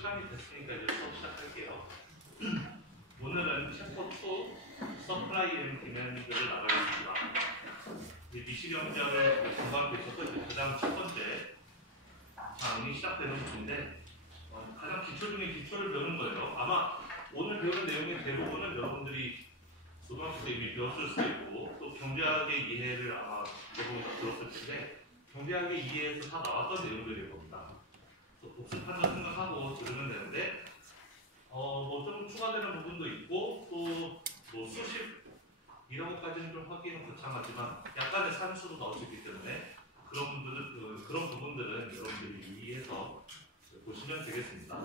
시간이 됐으니까 이제 수업 시작할게요. 오늘은 챕터 2 서플라이 앤 디맨드를 나가겠습니다. 미시경제학을 공부하고 있어서 가장 첫 번째 장이 시작되는 부분인데 가장 기초 중에 기초를 배우는 거예요. 아마 오늘 배우는 내용의 대부분은 여러분들이 고등학교 때 이미 배웠을 수도 있고 또 경제학의 이해를 아마 대부분 다 들었을 텐데 경제학의 이해에서 다 나왔던 내용들일 겁니다. 복습한다 생각하고 들으면 되는데 뭐 좀 추가되는 부분도 있고 또 뭐 수십 이런 것까지는 좀 하기는 거창하지만 약간의 산수도 나올 수 있기 때문에 그런 부분들은 여러분들이 이해해서 보시면 되겠습니다.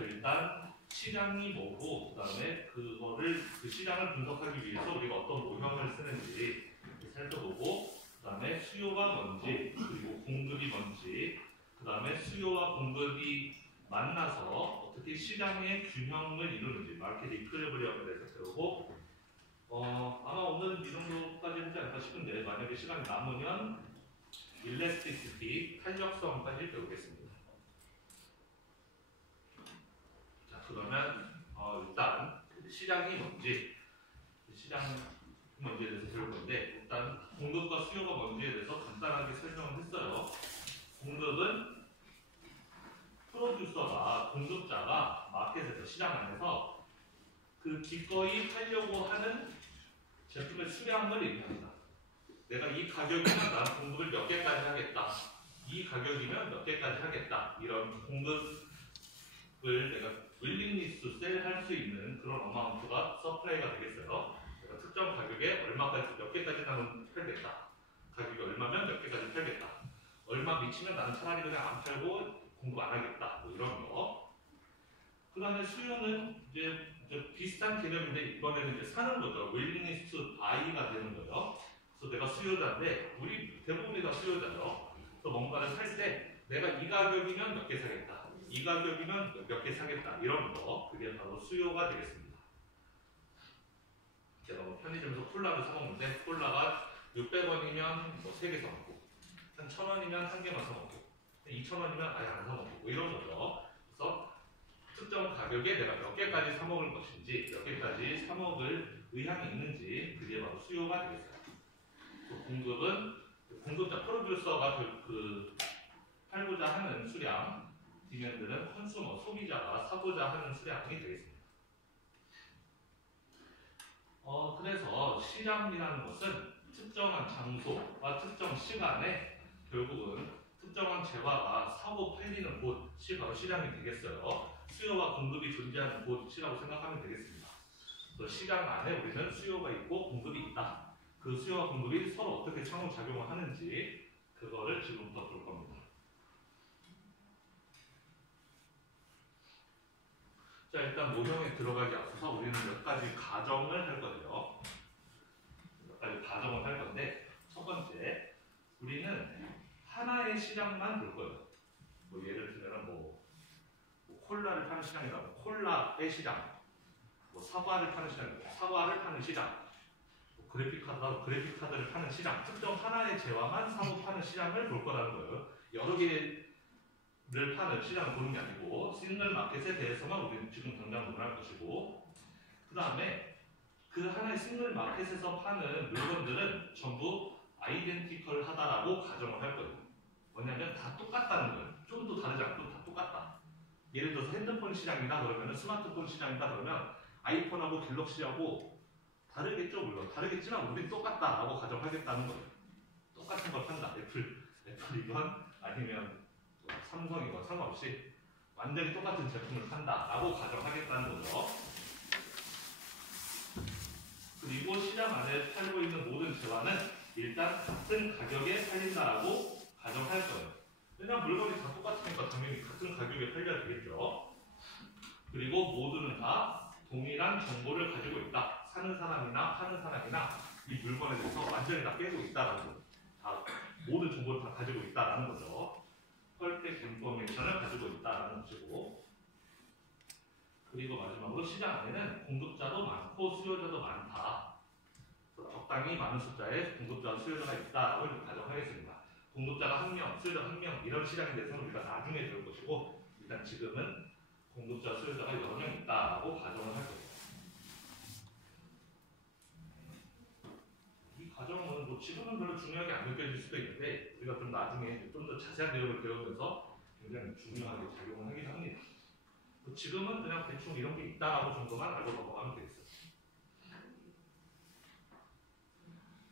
일단 시장이 뭐고 그 다음에 그 시장을 분석하기 위해서 우리가 어떤 모형을 쓰는지 살펴보고 그 다음에 수요가 뭔지 그리고 공급이 뭔지 그 다음에 수요와 공급이 만나서 어떻게 시장의 균형을 이루는지 마켓 이퀄리브리엄에 대해서 배우고 아마 오늘은 이 정도까지 하지 않을까 싶은데 만약에 시간이 남으면 일레스티시티, 탄력성까지 배우겠습니다. 자 그러면 일단 시장이 뭔지에 대해서 배울 건데 일단 공급과 수요가 뭔지에 대해서 간단하게 설명을 했어요. 공급은 프로듀서가 공급자가 마켓에서 시장 안에서 그 기꺼이 팔려고 하는 제품의 수량을 얘기합니다. 내가 이 가격이면 나는 공급을 몇 개까지 하겠다. 이 가격이면 몇 개까지 하겠다. 이런 공급을 내가 willingness to sell 할 수 있는 그런 어마운트가 서플라이가 되겠어요. 내가 특정 가격에 얼마까지 몇 개까지 나는 팔겠다. 가격이 얼마면 몇 개까지 팔겠다. 얼마 미치면 나는 차라리 그냥 안 팔고 공급 안 하겠다. 뭐 이런 거. 그 다음에 수요는 이제 비슷한 개념인데 이번에는 이제 사는 거죠. willingness to buy가 되는 거예요. 그래서 내가 수요자인데 우리 대부분이 다 수요자죠. 그래서 뭔가를 살 때 내가 이 가격이면 몇 개 사겠다. 이 가격이면 몇 개 사겠다. 이런 거. 그게 바로 수요가 되겠습니다. 제가 뭐 편의점에서 콜라를 사 먹는데 콜라가 600원이면 뭐 3개 사 먹고 한 1000원이면 1개만 사 먹고 2000원이면 아예 안 사 먹고 뭐 이런 거죠. 그래서 특정 가격에 내가 몇 개까지 사 먹을 것인지 몇 개까지 사 먹을 의향이 있는지 그게 바로 수요가 되겠어요. 공급은 공급자 프로듀서가 팔고자 하는 수량, 디맨드는 컨슈머 소비자가 사고자 하는 수량이 되겠습니다. 그래서 시장이라는 것은 특정한 장소와 특정 시간에 결국은 특정한 재화가 사고 팔리는 곳이 바로 시장이 되겠어요. 수요와 공급이 존재하는 곳이라고 생각하면 되겠습니다. 시장 안에 우리는 수요가 있고 공급이 있다. 그 수요와 공급이 서로 어떻게 상호작용을 하는지 그거를 지금부터 볼 겁니다. 자 일단 모형에 들어가기 앞서서 우리는 몇 가지 가정을 할 거예요. 몇 가지 가정을 할 건데 첫 번째 우리는 하나의 시장만 볼 거예요. 뭐 예를 들면 뭐 콜라를 파는 시장이라고 콜라의 시장, 뭐 사과를 파는 시장, 사과를 파는 시장, 뭐 그래픽카드를 파는 시장, 특정 하나의 재화만 사고 파는 시장을 볼 거라는 거예요. 여러 개를 파는 시장을 보는 게 아니고 싱글 마켓에 대해서만 우리는 지금 당장 논할 것이고 그 다음에 그 하나의 싱글 마켓에서 파는 물건들은 전부 아이덴티컬 하다라고 가정을 할 거예요. 뭐냐면 다 똑같다는 거예요. 좀도 다르지 않고 다 똑같다. 예를 들어서 핸드폰 시장이다 그러면 스마트폰 시장이다 그러면 아이폰하고 갤럭시하고 다르겠죠. 물론 다르겠지만 우린 똑같다라고 가정하겠다는 거예요. 똑같은 걸 판다. 애플이건 아니면 삼성이건 상관없이 완전히 똑같은 제품을 판다라고 가정하겠다는 거죠. 그리고 시장 안에 팔고 있는 모든 재화는 일단 같은 가격에 팔린다라고 가정할 거예요. 왜냐하면 물건이 다 똑같으니까 당연히 같은 가격에 팔려야 되겠죠. 그리고 모두는 다 동일한 정보를 가지고 있다. 사는 사람이나 파는 사람이나 이 물건에 대해서 완전히 다 깨고 있다라는 거예요. 다 모든 정보를 다 가지고 있다라는 거죠. 퍼펙트 인포메이션을 가지고 있다라는 것이고 그리고 마지막으로 시장 안에는 공급자도 많고 수요자도 많다. 적당히 많은 숫자의 공급자와 수요자가 있다라고 가정하겠습니다. 공급자가 1명, 수요자가 1명 이런 시장에 대해서는 우리가 나중에 배울 것이고 일단 지금은 공급자, 수요자가 여러 명 있다라고 가정을 할 거예요. 이 가정은 뭐 지금은 별로 중요하게 안 느껴질 수도 있는데 우리가 좀 나중에 좀 더 자세한 내용을 배우면서 굉장히 중요하게 작용을 하긴 합니다. 지금은 그냥 대충 이런 게 있다라고 정도만 알고 넘어가면 되겠어요.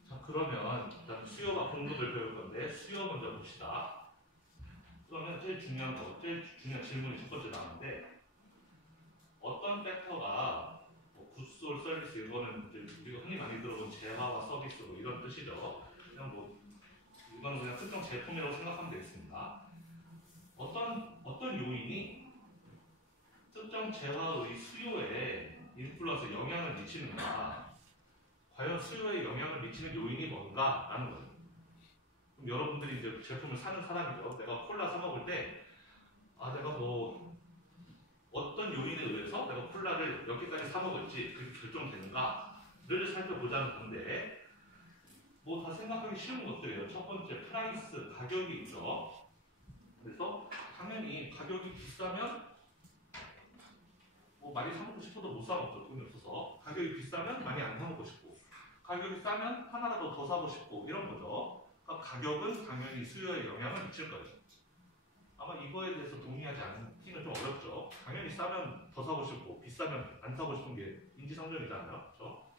자, 그러면 일단 수요와 공급을 배울 건데 수요 먼저 봅시다. 그러면 제일 중요한 질문이 첫 번째 나왔는데 어떤 팩터가 굿스 올 서비스 이거는 우리가 흔히 많이 들어본 재화와 서비스 뭐 이런 뜻이죠. 그냥 뭐 이거는 그냥 특정 제품이라고 생각하면 되겠습니다. 어떤 요인이 특정 재화의 수요에 인플루언스 영향을 미치는가? 과연 수요에 영향을 미치는 요인이 뭔가? 라는 거예요. 그럼 여러분들이 이제 제품을 사는 사람이죠. 내가 콜라 사 먹을 때, 내가 뭐, 어떤 요인에 의해서 내가 콜라를 몇 개까지 사 먹을지 그게 결정되는가를 살펴보자는 건데, 뭐 다 생각하기 쉬운 것들이에요. 첫 번째, 프라이스, 가격이 있죠. 그래서 당연히 가격이 비싸면 뭐 많이 사 먹고 싶어도 못 사 먹죠. 돈이 없어서. 가격이 비싸면 많이 안 사 먹고 싶고, 가격이 싸면 하나라도 더 사고 싶고 이런 거죠. 그러니까 가격은 당연히 수요에 영향을 미칠 거예요. 아마 이거에 대해서 동의하지 않기는 좀 어렵죠. 당연히 싸면 더 사고 싶고 비싸면 안 사고 싶은 게 인지상정이잖아요. 그렇죠?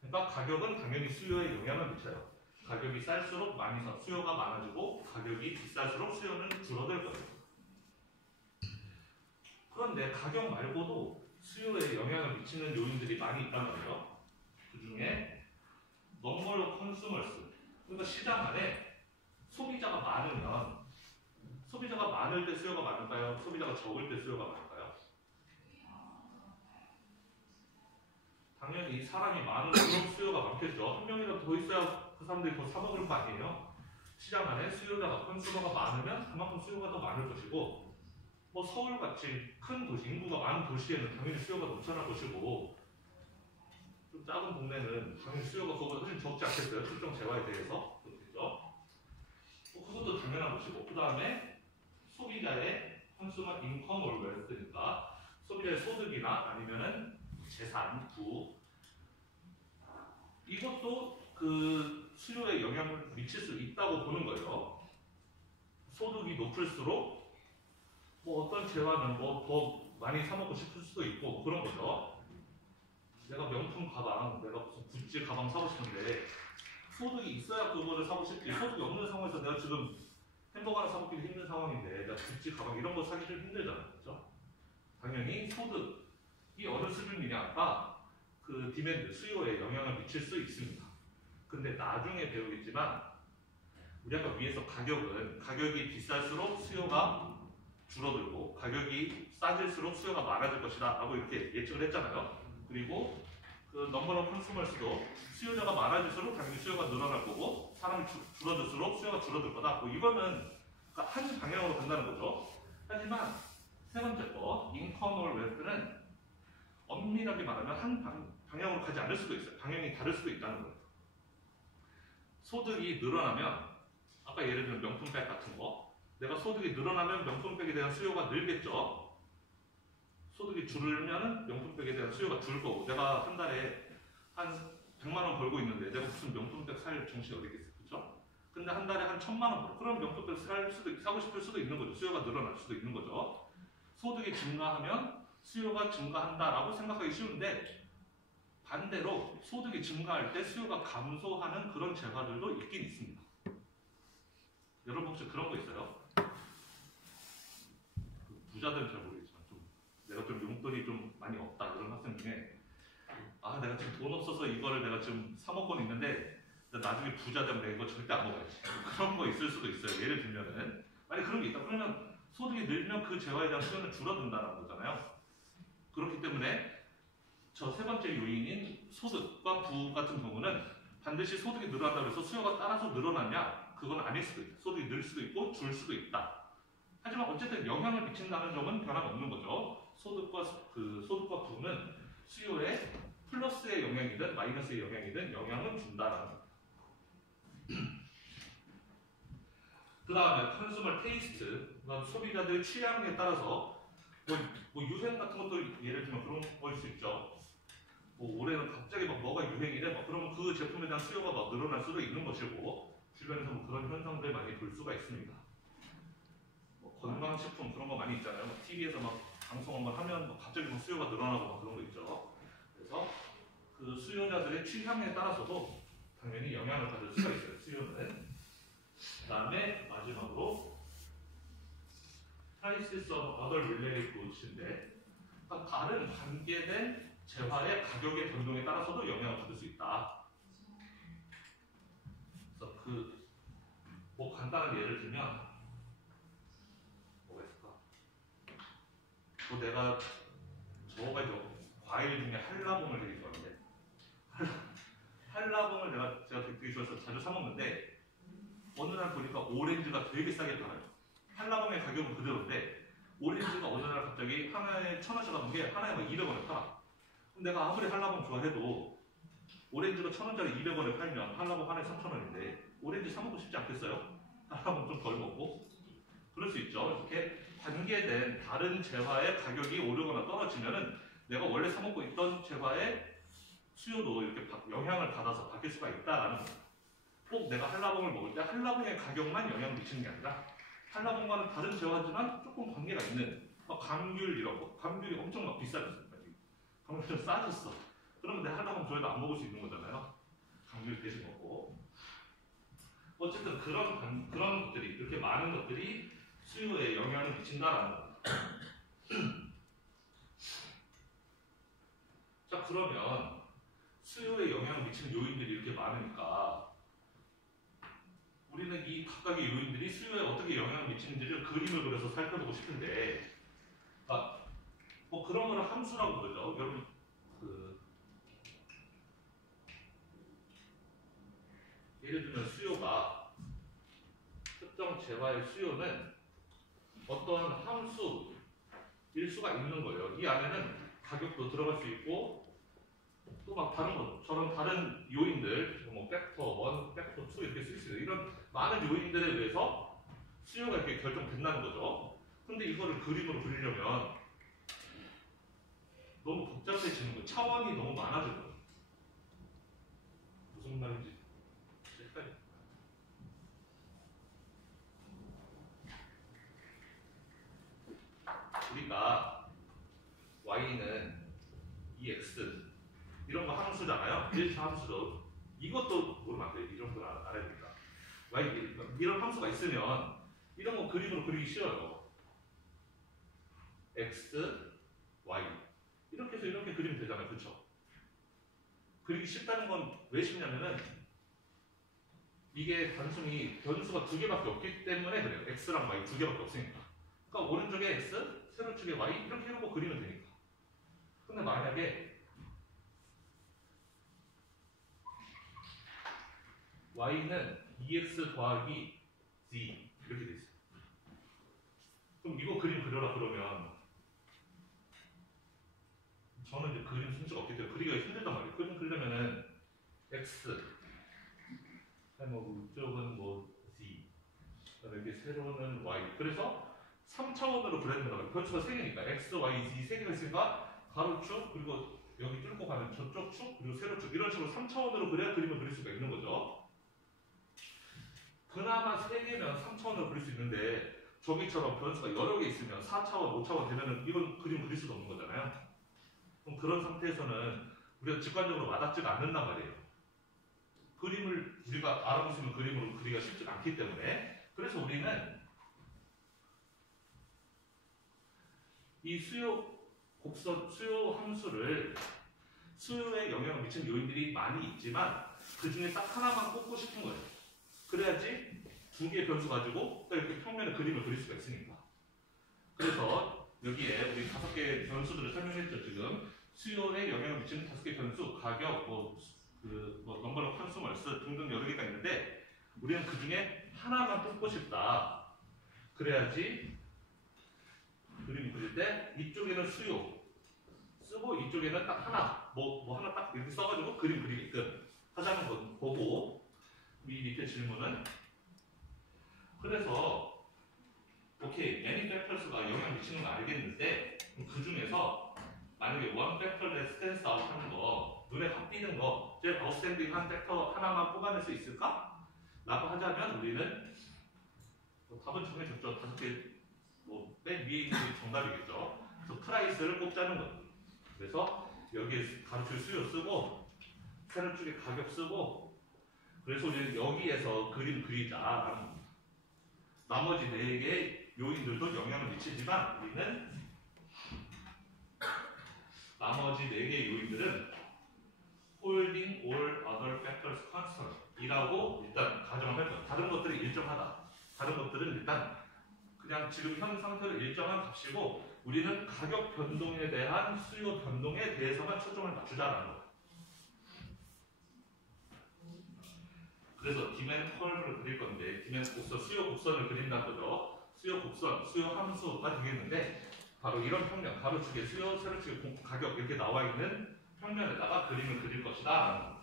그러니까 가격은 당연히 수요에 영향을 미쳐요. 가격이 쌀수록 많이 사, 수요가 많아지고 가격이 비쌀수록 수요는 줄어들 거예요. 그런데 가격 말고도 수요에 영향을 미치는 요인들이 많이 있단 말이에요. 그 중에 number of consumers, 그러니까 시장 안에 소비자가 많을 때 수요가 많을까요? 소비자가 적을 때 수요가 많을까요? 당연히 사람이 많을수록 수요가 많겠죠. 한 명이라도 더 있어야 그 사람들이 더 사 먹을 거 아니에요. 시장 안에 수요자가 컨슈머가 많으면 그만큼 수요가 더 많을 것이고, 뭐 서울같이 큰 도시, 인구가 많은 도시에는 당연히 수요가 넘쳐날 것이고, 좀 작은 동네는 당연히 수요가 그거보다 훨씬 적지 않겠어요? 특정 재화에 대해서. 그렇겠죠? 그것도 당연한 것이고, 그 다음에 소비자의 컨슈머 인컴 or 웰스니까 소비자의 소득이나 아니면은 재산, 부, 이것도 그 수요에 영향을 미칠 수 있다고 보는 거예요. 소득이 높을수록 뭐 어떤 재화는 뭐 더 많이 사 먹고 싶을 수도 있고 뭐 그런 거죠. 내가 명품 가방, 내가 무슨 구찌 가방 사고 싶은데 소득이 있어야 그거를 사고 싶지. 소득이 없는 상황에서 내가 지금 햄버거 하나 사 먹기 힘든 상황인데 내가 구찌 가방 이런 거 사기 좀 힘들잖아요. 그렇죠? 당연히 소득이 어느 수준이냐가 그 디맨드, 수요에 영향을 미칠 수 있습니다. 근데 나중에 배우겠지만 우리 아까 위에서 가격이 비쌀수록 수요가 줄어들고 가격이 싸질수록 수요가 많아질 것이다 라고 이렇게 예측을 했잖아요. 그리고 그 넘버 오브 컨슈머스도 수요자가 많아질수록 당연히 수요가 늘어날 거고 사람이 줄어들수록 수요가 줄어들 거다. 뭐 이거는 그러니까 한 방향으로 간다는 거죠. 하지만 세 번째 거 인컴 or 웰스는 엄밀하게 말하면 한 방향으로 가지 않을 수도 있어요. 방향이 다를 수도 있다는 거예요. 소득이 늘어나면 아까 예를 들면 명품백 같은 거 내가 소득이 늘어나면 명품백에 대한 수요가 늘겠죠. 소득이 줄으면 명품백에 대한 수요가 줄 거고 내가 한 달에 한 100만 원 벌고 있는데 내가 무슨 명품백 살 정신이 어디 있겠어요. 그렇죠? 근데 한 달에 한 1000만 원 벌어. 그럼 명품백 사고 싶을 수도 있는 거죠. 수요가 늘어날 수도 있는 거죠. 소득이 증가하면 수요가 증가한다라고 생각하기 쉬운데 반대로 소득이 증가할 때 수요가 감소하는 그런 재화들도 있긴 있습니다. 여러분 혹시 그런 거 있어요? 부자들은 잘 모르겠지만 내가 좀 용돈이 좀 많이 없다 그런 학생 중에 내가 지금 돈 없어서 이거를 내가 지금 사 먹고는 있는데 나중에 부자 되면 내가 이거 절대 안 먹어야지. 그런 거 있을 수도 있어요. 예를 들면은 만약 그런 게 있다 그러면 소득이 늘면 그 재화에 대한 수요는 줄어든다는 거잖아요. 그렇기 때문에 저 세 번째 요인인 소득과 부 같은 경우는 반드시 소득이 늘어난다고 해서 수요가 따라서 늘어나냐? 그건 아닐 수도 있다. 소득이 늘 수도 있고 줄 수도 있다. 하지만 어쨌든 영향을 미친다는 점은 변함없는 거죠. 소득과 부는 수요에 플러스의 영향이든 마이너스의 영향이든 영향을 준다라는 겁니다. 그 다음에 컨슈머 테이스트, 소비자들의 취향에 따라서 뭐 유행 같은 것도 예를 들면 그런 거일 수 있죠. 뭐 올해는 갑자기 막 뭐가 유행이래, 막 그러면 그 제품에 대한 수요가 막 늘어날 수도 있는 것이고, 주변에서 뭐 그런 현상들 많이 볼 수가 있습니다. 뭐 건강식품 그런 거 많이 있잖아요. 막 TV에서 막 방송 한번 하면 막 갑자기 막 수요가 늘어나고 막 그런 거 있죠. 그래서 그 수요자들의 취향에 따라서도 당연히 영향을 받을 수가 있어요. 수요는. 그 다음에 마지막으로 prices of other related goods인데, 그러니까 다른 관계된 재화의 가격의 변동에 따라서도 영향을 받을 수 있다. 그래서 뭐 간단한 예를 들면 뭐가 있을까? 뭐 내가 저가 이제 과일 중에 한라봉을 되게 좋아하는데 한라봉을 제가 되게 좋아해서 자주 사 먹는데 어느 날 보니까 오렌지가 되게 싸게 팔아요. 한라봉의 가격은 그대로인데 오렌지가 어느 날 갑자기 하나에 1,000원씩 하는 게 하나에 막 200원에 팔아. 그럼 내가 아무리 한라봉 좋아해도 오렌지가 1,000원짜리 200원에 팔면 한라봉 하나에 3,000원인데 오렌지 사 먹고 싶지 않겠어요? 한라봉 좀 덜 먹고 그럴 수 있죠. 이렇게 관계된 다른 재화의 가격이 오르거나 떨어지면은 내가 원래 사 먹고 있던 재화의 수요도 이렇게 영향을 받아서 바뀔 수가 있다라는 거예요. 꼭 내가 한라봉을 먹을 때 한라봉의 가격만 영향을 미치는 게 아니라 한라봉과는 다른 재화지만 조금 관계가 있는 감귤 이런 거, 감귤이 엄청 막 비싸졌어요. 감귤이 좀 싸졌어. 그러면 내 한라봉 저희도 안 먹을 수 있는 거잖아요. 감귤 대신 먹고. 어쨌든 그런 것들이 이렇게 많은 것들이 수요에 영향을 미친다라는 겁니다. 자, 그러면 수요에 영향을 미치는 요인들이 이렇게 많으니까 우리는 이 각각의 요인들이 수요에 어떻게 영향을 미치는지를 그림을 그려서 살펴보고 싶은데, 뭐 그런 거를 함수라고 그러죠. 여러분 예를 들면 수요가 특정 재화의 수요는 어떤 함수일 수가 있는 거예요. 이 안에는 가격도 들어갈 수 있고 또 막 저런 다른 요인들, 뭐 팩터 1, 팩터 2 이렇게 쓸 수 있어요. 이런 많은 요인들에 의해서 수요가 이렇게 결정된다는 거죠. 근데 이거를 그림으로 그리려면 너무 복잡해지는 거예요. 차원이 너무 많아지는 거예요. 무슨 말인지 헷갈려요. 우리가 y는 EX 이런 거 함수잖아요. 1차 함수죠. 이것도 모르면 안 돼요. 이런 걸 알아야 됩니다. 이런 함수가 있으면 이런 거 그림으로 그리기 쉬워요. X, Y 이렇게 해서 이렇게 그리면 되잖아요. 그렇죠? 그리기 쉽다는 건 왜 쉽냐면은 이게 단순히 변수가 두 개밖에 없기 때문에 그래요. X랑 Y 두 개밖에 없으니까. 그러니까 오른쪽에 X, 세로축에 Y 이렇게 해놓고 그리면 되니까. 근데 만약에 y는 2x 더하기 z 이렇게 돼 있어요. 그럼 이거 그림 그려라 그러면 저는 이제 그림 순서가 없기 때문에 그리기가 힘들단 말이에요. 그림 그리려면은 x, 뭐 이쪽은 뭐 z, 그다음에 이렇게 세로는 y. 그래서 3차원으로 그려야 된다고 해요. 변수가 3개니까 x, y, z 3개가 있으니까 가로축 그리고 여기 뚫고 가는 저쪽 축 그리고 세로축 이런 식으로 3차원으로 그려야 그림을 그릴 수가 있는 거죠. 그나마 3개면 3차원으로 그릴 수 있는데 저기처럼 변수가 여러 개 있으면 4차원, 5차원 되면은 이건 그림 그릴 수도 없는 거잖아요. 그럼 그런 상태에서는 우리가 직관적으로 와닿지가 않는단 말이에요. 그림을 우리가 알아볼 수 있는 그림으로 그리기가 쉽지 않기 때문에 그래서 우리는 이 수요 함수를 수요에 영향을 미치는 요인들이 많이 있지만 그 중에 딱 하나만 꼽고 싶은 거예요. 그래야지 두 개의 변수 가지고 또 이렇게 평면에 그림을 그릴 수가 있으니까. 그래서 여기에 우리 5개의 변수들을 설명했죠. 지금 수요에 영향을 미치는 5개의 변수, 가격, 넘버링 컨슈머스 등등 여러 개가 있는데 우리는 그 중에 하나만 뽑고 싶다. 그래야지 그림 그릴 때 이쪽에는 수요 쓰고 이쪽에는 딱 하나 뭐 하나 딱 이렇게 써가지고 그림 그리게끔 하자는 거고 이 밑에 질문은 그래서 오케이, many factors가 영향 미치는 거 알겠는데 그 중에서 만약에 one factor that stands out 하는 거, 눈에 확 띄는 거, 제일 아웃스탠딩 한 팩터 하나만 뽑아낼 수 있을까? 라고 하자면 우리는 답은 정해졌죠. 5개 맨 위에 있는 게 정답이겠죠. 그래서 프라이스를 꼽자는 거죠. 그래서 여기에 가로줄 수요 쓰고 세로 쪽에 가격 쓰고, 그래서 우리는 여기에서 그림 그리자라는 겁니다. 나머지 4개 요인들도 영향을 미치지만 우리는 나머지 4개의 요인들은 holding all other factors constant 이라고 일단 가정을 할 거예요. 다른 것들이 일정하다. 다른 것들은 일단 그냥 지금 현 상태로 일정한 값이고 우리는 가격 변동에 대한 수요 변동에 대해서만 초점을 맞추자라는 거예요. 그래서 디맨드 커브를 그릴 건데, 디맨드 곡선, 수요 곡선을 그린다는 거죠. 수요 곡선, 수요 함수가 되겠는데 바로 이런 평면, 가로축에 수요, 세로축에 가격 이렇게 나와 있는 평면에다가 그림을 그릴 것이다.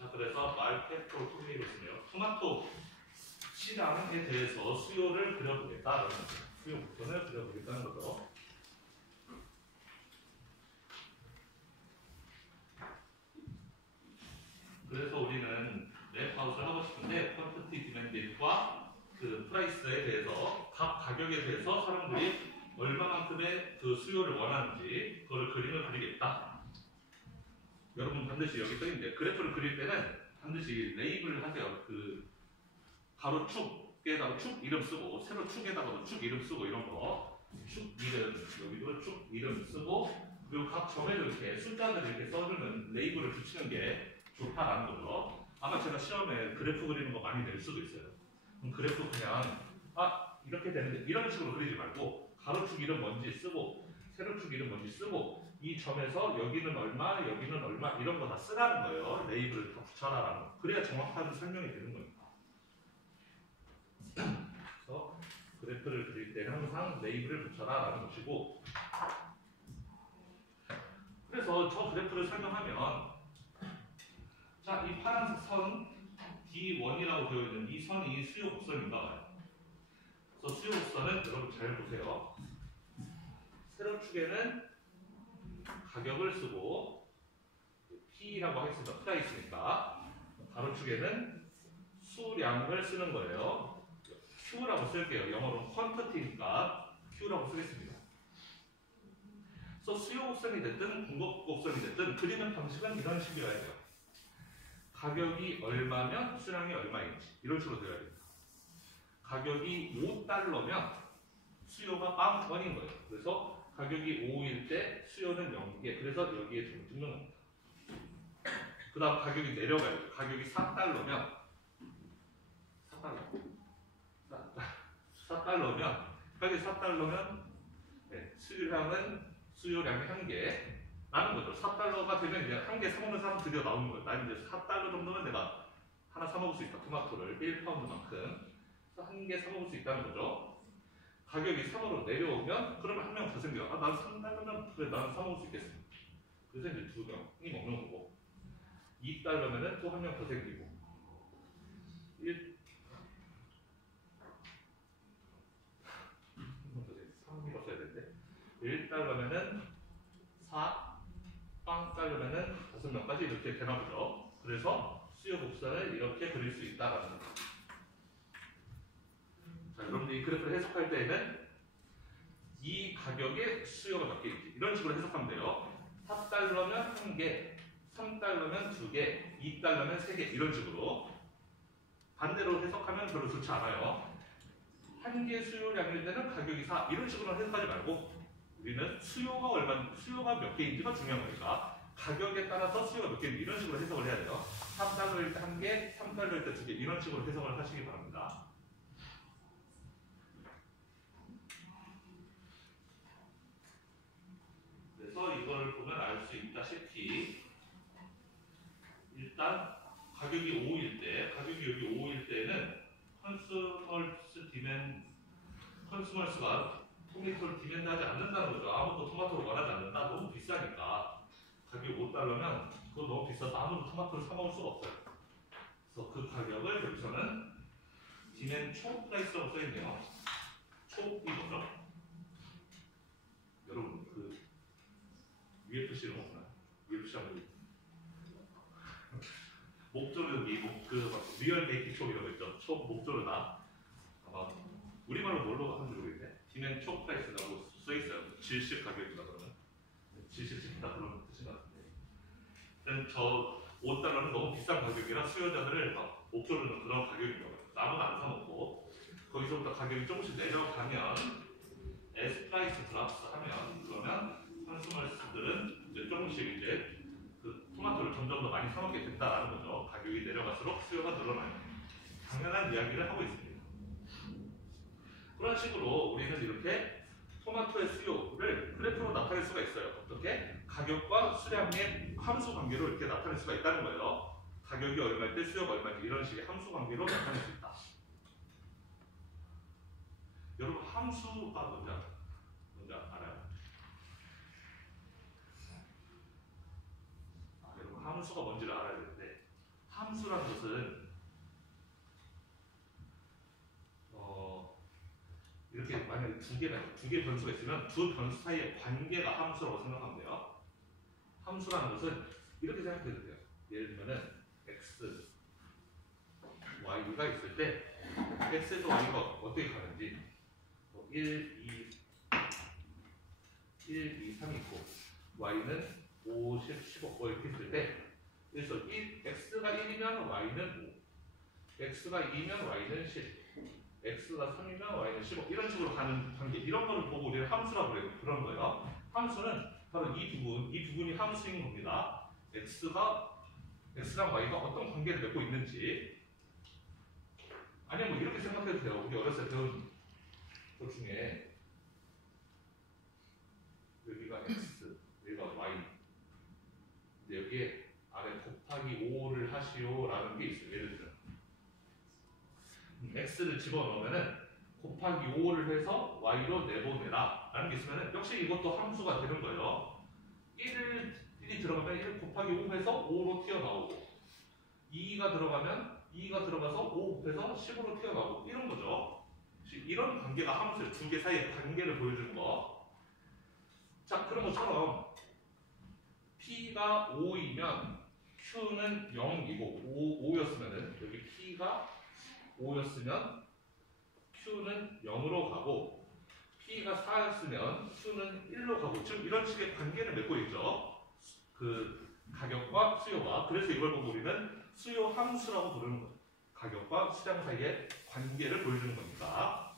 자, 그래서 마케토 토미로스네요. 토마토 시장에 대해서 수요를 그려보겠다라는 거죠. 수요 곡선을 그려보겠다는 거죠. 그래서 우리는 맵아웃을 하고 싶은데 퀀티티 디맨드과 그 프라이스에 대해서 각 가격에 대해서 사람들이 얼마만큼의 그 수요를 원하는지 그걸 그림을 그리겠다. 여러분 반드시 여기 써있는데 그래프를 그릴 때는 반드시 레이블을 하세요. 그 가로축에다가 축 이름 쓰고 세로 축에다가도 축 이름 쓰고 이런 거 축 이름 여기도 축 이름 쓰고 그리고 각 점에도 이렇게 숫자들을 이렇게 써주는 레이블을 붙이는 게 좋다라는 거죠. 아마 제가 시험에 그래프 그리는 거 많이 낼 수도 있어요. 그럼 그래프 그냥 이렇게 되는데 이런 식으로 그리지 말고 가로축 이름 뭔지 쓰고 세로축 이름 뭔지 쓰고 이 점에서 여기는 얼마 여기는 얼마 이런 거 다 쓰라는 거예요. 레이블을 다 붙여라라는 거. 그래야 정확하게 설명이 되는 겁니다. 그래서 그래프를 그릴 때는 항상 레이블을 붙여라라는 것이고, 그래서 저 그래프를 설명하면 자, 이 파란색 선 D1이라고 되어 있는 이 선이 수요 곡선인가 봐요. 그래서 수요 곡선은 여러분 잘 보세요. 세로축에는 가격을 쓰고 P라고 하겠습니다. 프라이스니까. 가로축에는 수량을 쓰는 거예요. Q라고 쓸게요. 영어로는 퀀터티니까 Q라고 쓰겠습니다. 그래서 수요 곡선이 됐든 공급 곡선이 됐든 그리는 방식은 이런 식이어야 돼요. 가격이 얼마면 수량이 얼마인지 이런 식으로 되어야 됩니다. 가격이 $5면 수요가 빵 원인 거예요. 그래서 가격이 5일 때 수요는 0개. 그래서 여기에 좀 찍는 겁니다. 그 다음 가격이 내려가야죠. 가격이 $4면 4달러면 가격이 $4면 수요량이 1개 라는 거죠. $4가 되면 이제 한 개 사먹는 사람 드디어 나오는 거예요. 나는 이제 $4 정도면 내가 하나 사먹을 수 있다. 토마토를 1파운드만큼. 그래서 한 개 사먹을 수 있다는 거죠. 가격이 3으로 내려오면 그러면 한 명 더 생겨요. 난 $3면 그래 나는 사먹을 수 있겠어. 그래서 이제 2명이 먹는 거고, $2면은 또 한 명 더 생기고, 3번 써야 되는데 $1면은 4, $빵면은 5명까지 이렇게 되나 보죠. 그래서 수요 곡선을 이렇게 그릴 수 있다라는 거죠. 자, 여러분들이 그래프를 해석할 때에는 이 가격의 수요가 몇 개인지 이런 식으로 해석하면 돼요. $4면 1개, $3면 2개, $2면 3개 이런 식으로. 반대로 해석하면 별로 좋지 않아요. 한 개 수요량일 때는 가격이 4 이런 식으로 해석하지 말고 우리는 수요가 몇 개인지가 중요한 거니까 가격에 따라서 수요가 몇 개인지 이런 식으로 해석을 해야 돼요. $3일 때 1개, $3일 때 2개 이런 식으로 해석을 하시기 바랍니다. 그래서 이걸 보면 알 수 있다시피 일단 가격이 5일 때, 가격이 여기 5일 때는 컨슈머스가 토마토를 디맨드하지 않는다는 거죠. 아무도 토마토를 원하지 않는다. 너무 비싸니까. 가격이 $5면 그거 너무 비싸서 아무도 토마토를 사 먹을 수가 없어요. D는 초 프라이스라고 써있네요. 초이 뭐죠? 여러분 그 UFC를 먹나요? UFC 하고 목조르 그 리얼 베이키 초 이런 거 있죠? 초 목조르다. 아마 우리말로 뭘로 하는지 모르겠네. D는 초 프라이스라고 써있어요. 질식 가격이다 그러면 질식 시키다 그런 뜻인 것 같은데. 저 5달러는 너무 비싼 가격이라 수요자들을 막 목조르는 그런 가격인 거예요. 아무나 안 사먹고 거기서부터 가격이 조금씩 내려가면 S 프라이스 드랍스 하면 그러면 컨슈머스들은 이제 조금씩 이제 그 토마토를 점점 더 많이 사먹게 된다라는 거죠. 가격이 내려갈수록 수요가 늘어나요. 당연한 이야기를 하고 있습니다. 그런 식으로 우리는 이렇게 토마토의 수요를 그래프로 나타낼 수가 있어요. 어떻게? 가격과 수량의 함수 관계로 이렇게 나타낼 수가 있다는 거예요. 가격이 얼마일 때 수요가 얼마일 때 이런 식의 함수 관계로 나타낼 수 있다. 여러분 함수가 뭔지 알아요? 여러분 함수가 뭔지를 알아야 되는데 함수라는 것은 이렇게 만약에 두 개 변수가 있으면 두 변수 사이의 관계가 함수라고 생각하면 돼요. 함수라는 것은 이렇게 생각해도 돼요. 예를 들면은 x, y가 있을 때 x에서 y가 어떻게 가는지 1, 2, 3 있고 y는 50, 15 이렇게 있을 때 그래서 x가 1이면 y는 5, x가 2면 y는 10, x가 3이면 y는 15 이런 식으로 가는 관계 이런 거를 보고 우리는 함수라고 그래요. 그런 거예요. 함수는 바로 이 부분이 함수인 겁니다. x랑 y가 어떤 관계를 맺고 있는지 아니면 뭐 이렇게 생각해도 돼요. 우리 어렸을 때 배운 것 중에 여기가 x, 여기가 y 근데 여기에 아래 곱하기 5를 하시오라는 게 있어요. 예를 들어 x를 집어넣으면은 곱하기 5를 해서 y로 내보내라 라는 게 있으면은 역시 이것도 함수가 되는 거예요. 1이 들어가면 1 곱하기 5 해서 5로 튀어나오고 2가 들어가면 2가 들어가서 5 해서 10으로 튀어나오고 이런 거죠. 이런 관계가 함수예요. 두 개 사이의 관계를 보여주는 거. 자, 그런 것처럼 P가 5이면 Q는 0이고 5였으면은 여기 P가 5였으면 Q는 0으로 가고 P가 4였으면 Q는 1로 가고 지금 이런 식의 관계를 맺고 있죠. 그 가격과 수요가. 그래서 이걸 보고 우리는 수요 함수라고 부르는 거예요. 가격과 수량 사이의 관계를 보여주는 거니까.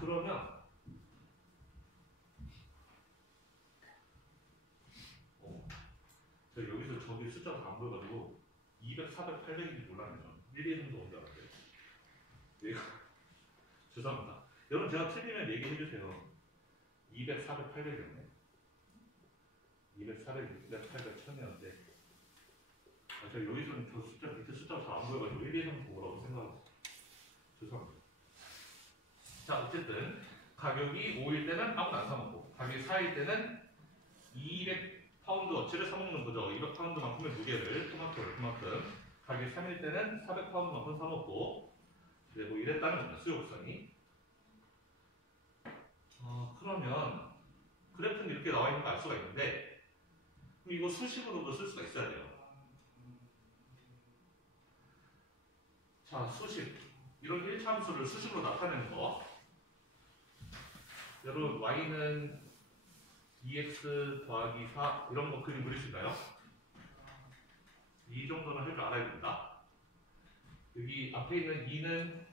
그러면 제가 여기서 저기 숫자가 안 보여가지고 200, 400, 800인지 몰랐네요. 1, 2, 3도 온줄 알았어요. 얘가 죄송합니다. 여러분 제가 틀리면 얘기해 주세요. 200, 400, 800이었네. 200, 400, 600, 800, 1000이었는데 제가 여기서는 저 숫자 밑에 숫자가 잘 안 보여가지고 1, 2, 3 보라고 생각하고 죄송합니다. 자 어쨌든 가격이 5일 때는 아무도 안 사먹고 가격이 4일 때는 200파운드 어치를 사먹는 거죠. 200파운드만큼의 무게를 토마토를 그만큼 가격이 3일 때는 400파운드만큼 사먹고 네, 뭐 이랬다는 겁니다. 수요 곡선이. 그러면 그래프는 이렇게 나와 있는 거 알 수가 있는데 그럼 이거 수식으로도 쓸 수가 있어야 돼요. 자, 수식. 이런 1차 함수를 수식으로 나타내는 거. 여러분, y는 2x 더하기 4 이런 거 그림 그릴 수 있나요? 이 정도는 할 줄 알아야 됩니다. 여기 앞에 있는 2는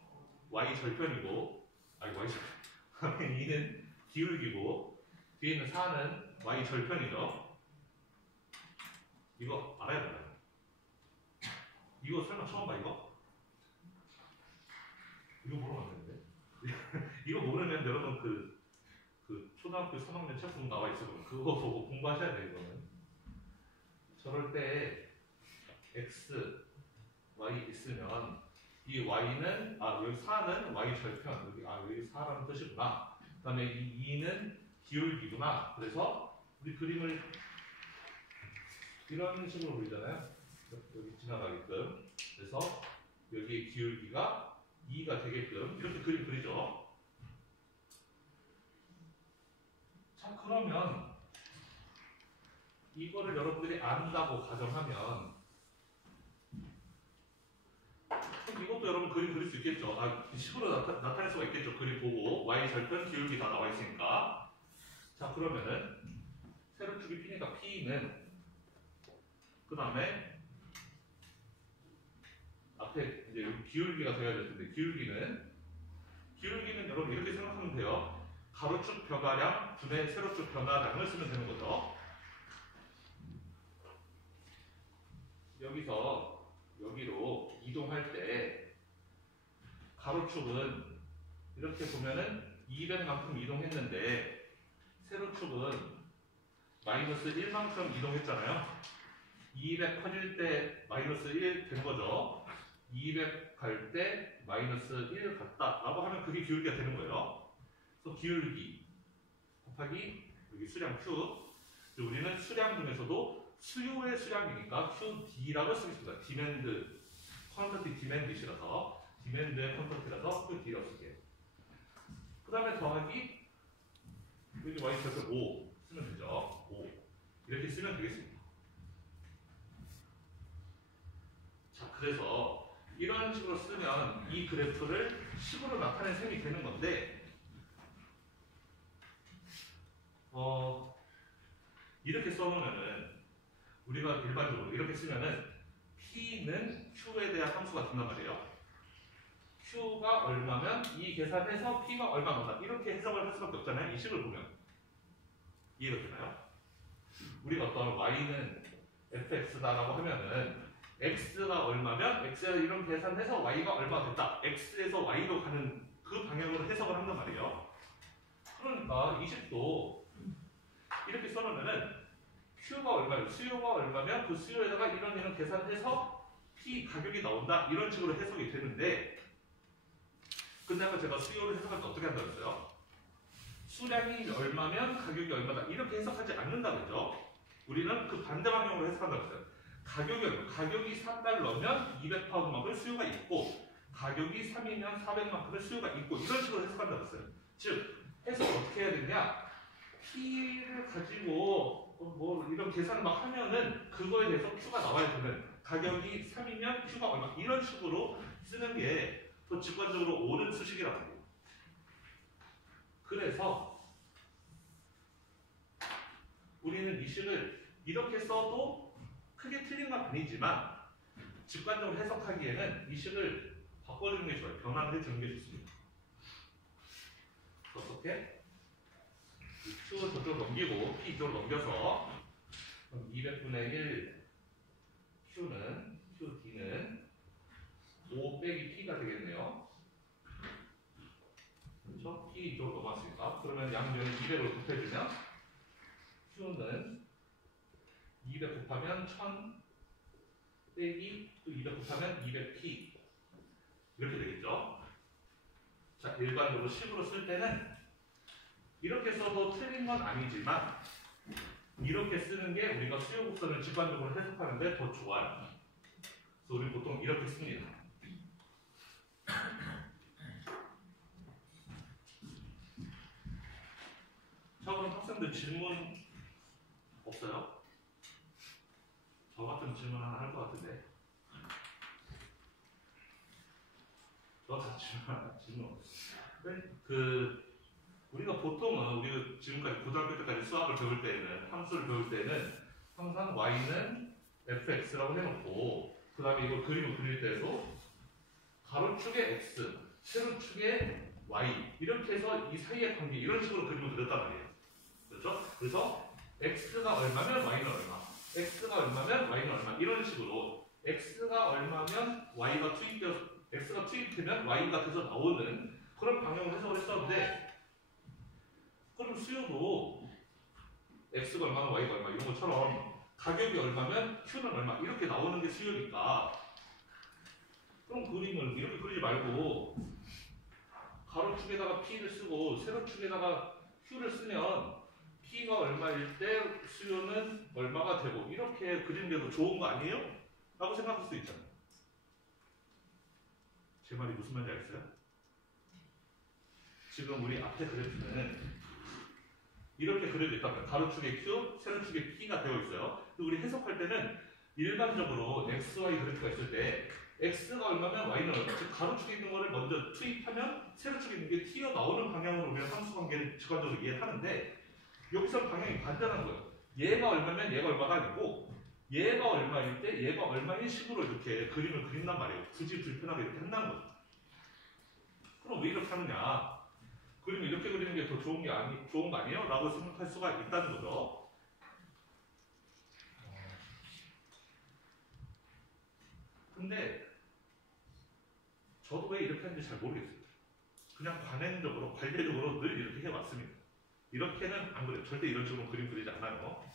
y 절편이고 아니 y 절편 앞에 2는 기울기고 뒤에 있는 4는 y 절편이죠. 이거 알아야 되나요? 이거 설마 처음 봐 이거? 이거 모르면 안 되는데 이거 모르면 여러분 그 초등학교 3학년 책북 나와 있어요. 그거 보고 공부하셔야 돼요. 이거는 저럴 때 x, y 있으면 이 y는 여기 4는 y 절편 여기 4라는 뜻이구나. 그 다음에 이 2는 기울기구나. 그래서 우리 그림을 이런 식으로 그리잖아요. 여기 지나가게끔. 그래서 여기 기울기가 2가 되게끔 이렇게 그림 그리죠. 자, 그러면 이거를 여러분들이 안다고 가정하면 이것도 여러분 그림 그릴 수 있겠죠. 식으로 나타낼 수가 있겠죠. 그림 보고 y절편 기울기 다 나와 있으니까. 자, 그러면은 세로축이 P니까 P는 그 다음에 앞에 이제 여기 기울기가 돼야 될 텐데 기울기는 여러분 이렇게 생각하면 돼요. 가로축 벽화량 분의 세로축 변화량을 쓰면 되는 거죠. 여기서 여기로 이동할 때 가로축은 이렇게 보면은 200만큼 이동했는데 세로축은 마이너스 1만큼 이동했잖아요. 200 커질 때 마이너스 1 된 거죠. 200 갈 때 마이너스 1 갔다 라고 하면 그게 기울기가 되는 거예요. 그래서 기울기 곱하기 여기 수량 Q. 우리는 수량 중에서도 수요의 수량이니까 QD라고 쓰겠습니다. 디맨드, 퀀터티 디맨드시라서 디맨드의 퀀터티라서 QD라고 쓸게요. 그 다음에 더하기 여기 Y축에서 5 쓰면 되죠. 5 이렇게 쓰면 되겠습니다. 자, 그래서 이런 식으로 쓰면 이 그래프를 식으로 나타낸 셈이 되는 건데 이렇게 써놓으면은 우리가 일반적으로 이렇게 쓰면은 P는 Q에 대한 함수가 된단 말이에요. Q가 얼마면 이 계산해서 P가 얼마다 이렇게 해석을 할 수밖에 없잖아요. 이 식을 보면 이해가 되나요? 우리가 어떤 Y는 fx다라고 하면은 x가 얼마면 x에 이런 계산해서 y가 얼마 됐다. x에서 y로 가는 그 방향으로 해석을 한단 말이에요. 그러니까 이 식도 이렇게 써놓으면은 Q가 얼마예요? 수요가 얼마면 그 수요에다가 이런 계산해서 P 가격이 나온다. 이런 식으로 해석이 되는데 근데 아까 제가 수요를 해석할 때 어떻게 한다고 했어요? 수량이 얼마면 가격이 얼마다. 이렇게 해석하지 않는다고 했죠. 우리는 그 반대 방향으로 해석한다고 했어요. 가격이 3달러면 200파운드만큼의 수요가 있고 가격이 3이면 400만큼의 수요가 있고 이런 식으로 해석한다고 했어요. 즉 해석을 어떻게 해야 되냐? P를 가지고 뭐 이런 계산을 막 하면은 그거에 대해서 Q가 나와야 되는 가격이 3이면 Q가 얼마 이런 식으로 쓰는 게 더 직관적으로 옳은 수식이라고 해요. 그래서 우리는 이 식을 이렇게 써도 크게 틀린 건 아니지만 직관적으로 해석하기에는 이 식을 바꿔주는 게 좋아요. 변환을 해주는 게 좋습니다. 어떻게? Q 저쪽으로 넘기고 P 이쪽으로 넘겨서 200분의 1 QD는 5 빼기 P가 되겠네요. 그렇죠? P 이쪽으로 넘어갔으니까. 그러면 양변을 200으로 곱해주면 Q는 200 곱하면 1000 빼기 또 200 곱하면 200P 이렇게 되겠죠. 자, 일반적으로 식으로 쓸 때는 이렇게 써도 틀린 건 아니지만 이렇게 쓰는 게 우리가 수요 곡선을 직관적으로 해석하는데 더 좋아요. 그래서 우리 보통 이렇게 씁니다. 자, 그럼 학생들 질문 없어요? 저 같은 질문 하나 할 것 같은데. 저 같은 질문 없어요. 우리가 보통은 우리가 지금까지 고등학교 때까지 수학을 배울 때는 함수를 배울 때는 항상 y는 fx라고 해놓고 그 다음에 이걸 그림을 그릴 때도 가로축에 x, 세로축에 y 이렇게 해서 이 사이의 관계 이런 식으로 그림을 그렸단 말이에요. 그렇죠? 그래서 x가 얼마면 y는 얼마, x가 얼마면 y는 얼마 이런 식으로 x가 얼마면 y가 x가 투입되면 y가 돼서 나오는 그런 방향으로 해석을 했었는데 그럼 수요도 x가 얼마면 y가 얼마 이런 것처럼 가격이 얼마면 q는 얼마 이렇게 나오는 게 수요니까 그럼 그림을 이렇게 그리지 말고 가로축에다가 p를 쓰고 세로축에다가 Q를 쓰면 P가 얼마일 때 수요는 얼마가 되고 이렇게 그리는 게 더 좋은 거 아니에요? 라고 생각할 수도 있잖아요. 제 말이 무슨 말인지 알겠어요? 지금 우리 앞에 그래프는 이렇게 그려져 있다면 가로축에 Q, 세로축에 P가 되어 있어요. 우리 해석할 때는 일반적으로 X, Y 그래프가 있을 때 X가 얼마면 Y는 얼마, 즉 가로축에 있는 거를 먼저 투입하면 세로축에 있는 게 튀어 나오는 방향으로 우리가 함수관계를 직관적으로 이해하는데 여기서 방향이 반전한 거예요. 얘가 얼마면 얘가 얼마가 아니고 얘가 얼마일 때 얘가 얼마인 식으로 이렇게 그림을 그린단 말이에요. 굳이 불편하게 이렇게 한다는 거죠. 그럼 왜 이렇게 하느냐? 그림을 이렇게 그리는 게 더 좋은 거 아니에요? 라고 생각할 수가 있다는 거죠. 근데 저도 왜 이렇게 하는지 잘 모르겠어요. 그냥 관행적으로, 관례적으로 늘 이렇게 해왔습니다. 이렇게는 안 그래요. 절대 이런 식으로 그림 그리지 않아요.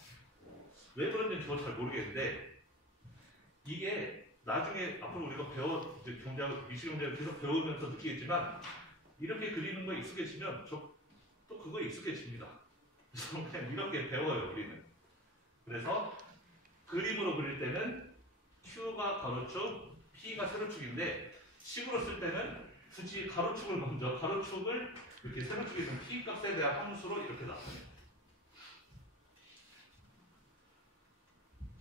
왜 그런지는 저도 잘 모르겠는데 이게 나중에 앞으로 우리가 경제학, 미시경제를 계속 배우면서 느끼겠지만 이렇게 그리는 거에 익숙해지면 또 그거에 익숙해집니다. 그래서 그냥 이렇게 배워요, 우리는. 그래서 그림으로 그릴 때는 Q가 가로축, P가 세로축인데 식으로 쓸 때는 굳이 가로축을 먼저, 가로축을 이렇게 세로축에 있는 P 값에 대한 함수로 이렇게 나타내요.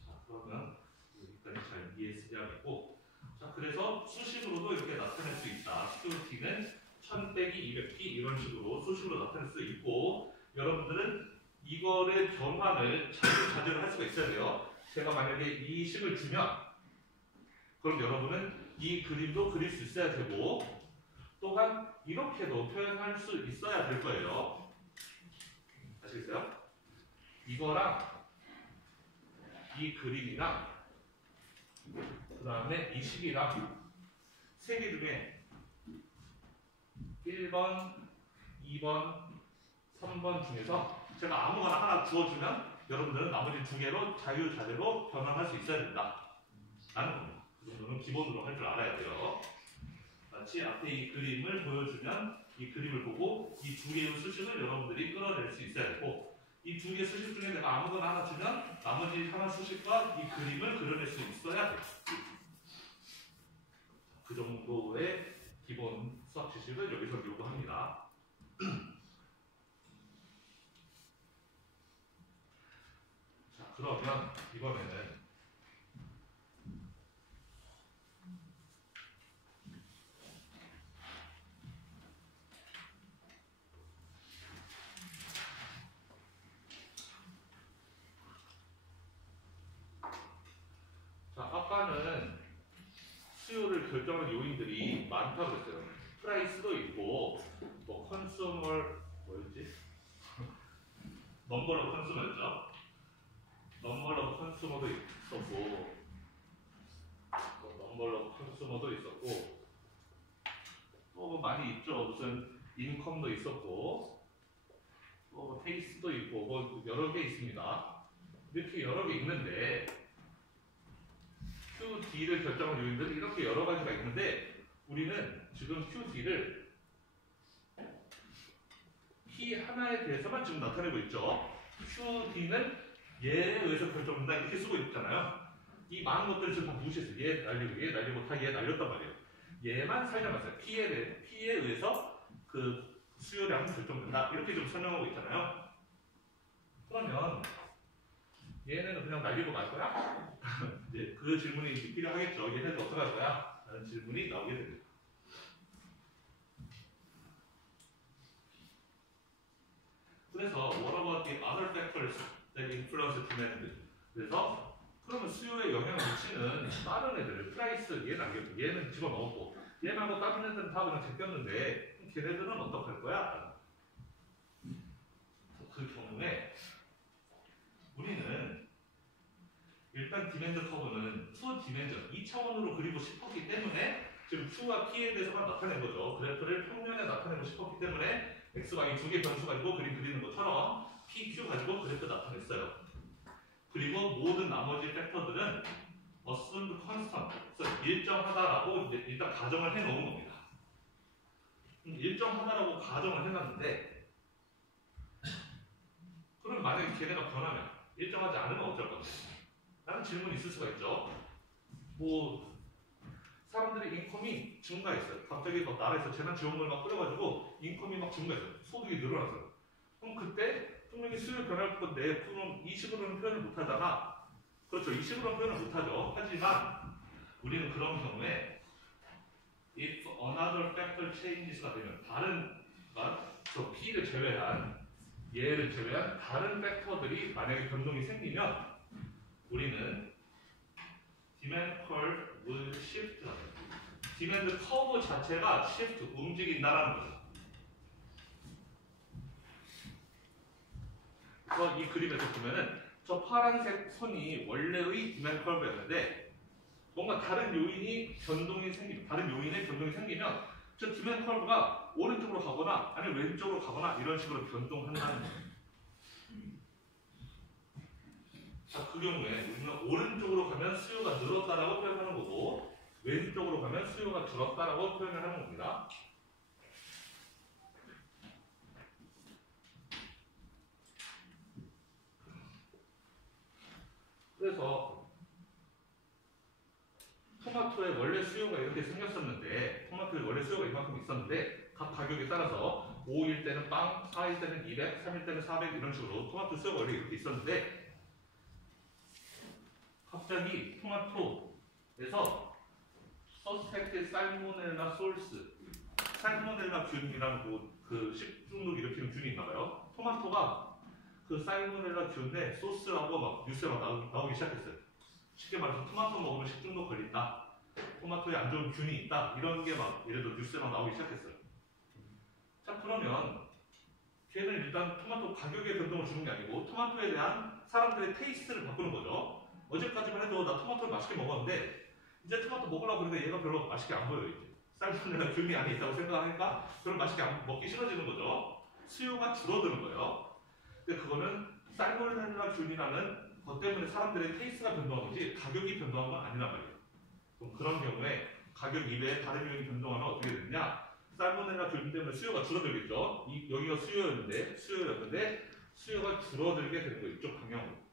자, 그러면 여기까지 잘 이해했으리하고, 자, 그래서 수식으로도 이렇게 나타낼 수 있다. QT는 1000 빼기 200P 이런 식으로 수식으로 나타낼 수 있고, 여러분들은 이거를 변환을 자주 할 수가 있어야 돼요. 제가 만약에 이 식을 주면 그럼 여러분은 이 그림도 그릴 수 있어야 되고 또한 이렇게도 표현할 수 있어야 될 거예요. 아시겠어요? 이거랑 이 그림이랑 그 다음에 이 식이랑 세 개 중에 1번, 2번, 3번 중에서 제가 아무거나 하나 주어주면 여러분들은 나머지 두 개로 자유자재로 변환할 수 있어야 된다 라는 겁니다. 그 정도는 기본으로 할 줄 알아야 돼요. 마치 앞에 이 그림을 보여주면 이 그림을 보고 이 두 개의 수식을 여러분들이 끌어낼 수 있어야 되고 이 두 개의 수식 중에 내가 아무거나 하나 주면 나머지 하나 수식과 이 그림을 그려낼 수 있어야 돼요. 그 정도의 기본 수학 지식을 여기서 요구합니다. 자, 그러면 이번에는 아까는 수요를 결정하는 요인들이 많다고 그랬어요. 프라이스도 있고, 뭐 컨슈머 뭐였지? 넘버 오브 컨슈머였죠. 넘버 오브 컨슈머도 있었고, 넘버 오브 컨슈머도 있었고, 또 많이 있죠. 무슨 인컴도 있었고, 뭐 테이스도 있고, 뭐 여러 개 있습니다. 이렇게 여러 개 있는데. QD를 결정한 요인들은 이렇게 여러 가지가 있는데 우리는 지금 QD를 P 하나에 대해서만 지금 나타내고 있죠. QD는 얘에 의해서 결정된다 이렇게 쓰고 있잖아요. 이 많은 것들을 지금 다 무시했어요. 얘 날리고 다 얘 날렸단 말이에요. 얘만 살려놨어요. P에 의해서 그 수요량은 결정된다 이렇게 좀 설명하고 있잖아요. 그러면 얘는 그냥 날리고 말 거야? 이제 그 질문이 필요하겠죠. 얘네들 어떻게 할 거야? 라는 질문이 나오게 됩니다. 그래서 what about the other factors that influence demand? 그래서 그러면 수요에 영향을 미치는 다른 애들, 프라이스 얘 남겼고 얘는 집어넣었고 얘 말고 다른 애들은 다 그냥 제꼈는데 걔네들은 어떻게 할 거야? 그 경우에 우리는 일단 디맨드 커브는 2디멘전 2차원으로 그리고 싶었기 때문에 지금 Q와 P에 대해서만 나타낸 거죠. 그래프를 평면에 나타내고 싶었기 때문에 X, Y 두 개 변수 가지고 그림 그리는 것처럼 P, Q 가지고 그래프 나타냈어요. 그리고 모든 나머지 팩터들은 assumed constant, 그래서 일정하다라고 이제 일단 가정을 해놓은 겁니다. 일정하다라고 가정을 해놨는데 만약에 걔네가 변하면 일정하지 않으면 어쩔 건데? 라는 질문이 있을 수가 있죠. 뭐 사람들의 인컴이 증가했어요. 갑자기 막 나라에서 재난 지원금을 막 뿌려가지고 인컴이 막 증가했어요. 소득이 늘어났어요. 그럼 그때 분명히 수요 변할 건데 그럼 이 식으로는 표현을 못하잖아. 그렇죠. 이 식으로는 표현을 못하죠. 하지만 우리는 그런 경우에 if another factor changes가 되면 다른 저 P를 제외한 얘를 제외한 다른 팩터들이 만약에 변동이 생기면 우리는 demand curve will shift가 돼요. demand curve 자체가 shift, 움직인다라는 거죠. 그래서 이 그림에서 보면은 저 파란색 선이 원래의 demand curve였는데 뭔가 다른 요인의 변동이 생기면 저 demand curve가 오른쪽으로 가거나 아니면 왼쪽으로 가거나 이런 식으로 변동한다는 거예요. 자, 그 경우에 우리는 오른쪽으로 가면 수요가 늘었다라고 표현하는 거고 왼쪽으로 가면 수요가 줄었다라고 표현을 하는 겁니다. 그래서 토마토에 원래 수요가 이렇게 생겼었는데 토마토에 원래 수요가 이만큼 있었는데 각 가격에 따라서 5일 때는 빵, 4일 때는 200, 3일 때는 400 이런 식으로 토마토 수요가 원래 이렇게 있었는데 갑자기 토마토에서 서스펙트 살모넬라 솔스 살모넬라 균이라는 그 식중독 일으키는 균이 있나봐요. 토마토가 그 살모넬라 균의 소스라고 막 뉴스에 막 나오기 시작했어요. 쉽게 말해서 토마토 먹으면 식중독 걸린다. 토마토에 안 좋은 균이 있다. 이런 게 막 예를 들어 뉴스에 막 나오기 시작했어요. 자, 그러면 걔는 일단 토마토 가격의 변동을 주는 게 아니고 토마토에 대한 사람들의 테이스트를 바꾸는 거죠. 어제까지만 해도 나 토마토를 맛있게 먹었는데 이제 토마토 먹으려고 그러는데 얘가 별로 맛있게 안 보여요. 이제 살모넬라 균이 안에 있다고 생각하니까 별로 맛있게 먹기 싫어지는 거죠. 수요가 줄어드는 거예요. 근데 그거는 살모넬라 균이라는 것 때문에 사람들의 테이스트가 변동한 거지 가격이 변동한 건 아니란 말이에요. 그럼 그런 경우에 가격 이외에 다른 요인이 변동하면 어떻게 되느냐? 살모넬라 균 때문에 수요가 줄어들겠죠. 여기가 수요였는데 수요가 줄어들게 되는 거예요. 이쪽 방향으로.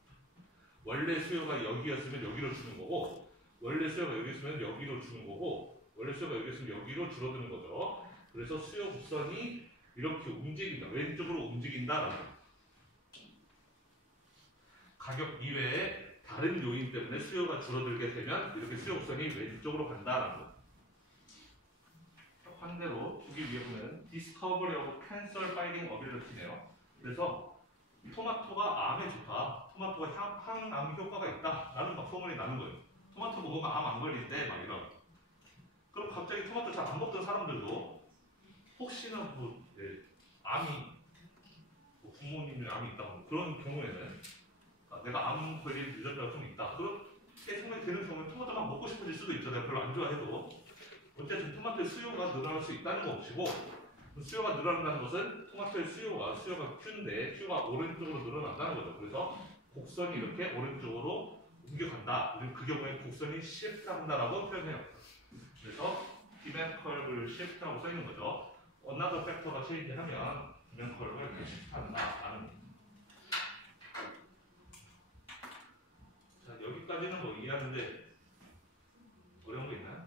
원래 수요가 여기였으면 여기로 주는 거고 원래 수요가 여기 있으면 여기로 주는 거고 원래 수요가 여기 있으면 여기로 줄어드는 거죠. 그래서 수요 곡선이 이렇게 움직인다. 왼쪽으로 움직인다라는 거예요. 가격 이외에 다른 요인 때문에 수요가 줄어들게 되면 이렇게 수요 곡선이 왼쪽으로 간다라는 거예요. 반대로 보기 위해 보면 Discovery of Cancer Fighting Ability네요. 그래서 토마토가 암에 좋다. 토마토가 항암 효과가 있다. 라는 막 소문이 나는 거예요. 토마토 먹으면 암 안 걸린대. 막 이런. 그럼 갑자기 토마토 잘 안 먹던 사람들도 혹시나 암이 부모님이 암이 있다. 그런 경우에는 내가 암 걸릴 유전자가 좀 있다. 그렇게 생각이 드는 경우는 토마토가 먹고 싶어질 수도 있죠. 내가 별로 안 좋아해도. 어쨌든 토마토의 수요가 늘어날 수 있다는 거 없이고 수요가 늘어난다는 것은 토마토의 수요가 Q인데 Q가 오른쪽으로 늘어난다는 거죠. 그래서 곡선이 이렇게 오른쪽으로 옮겨간다. 우리는 그 경우에 곡선이 shift한다라고 표현해요. 그래서 demand curve를 shift하고 써있는 거죠. another factor가 change하면 demand curve가 이렇게 shift한다라는 거예요. 자, 여기까지는 뭐 이해하는데 어려운 거 있나요?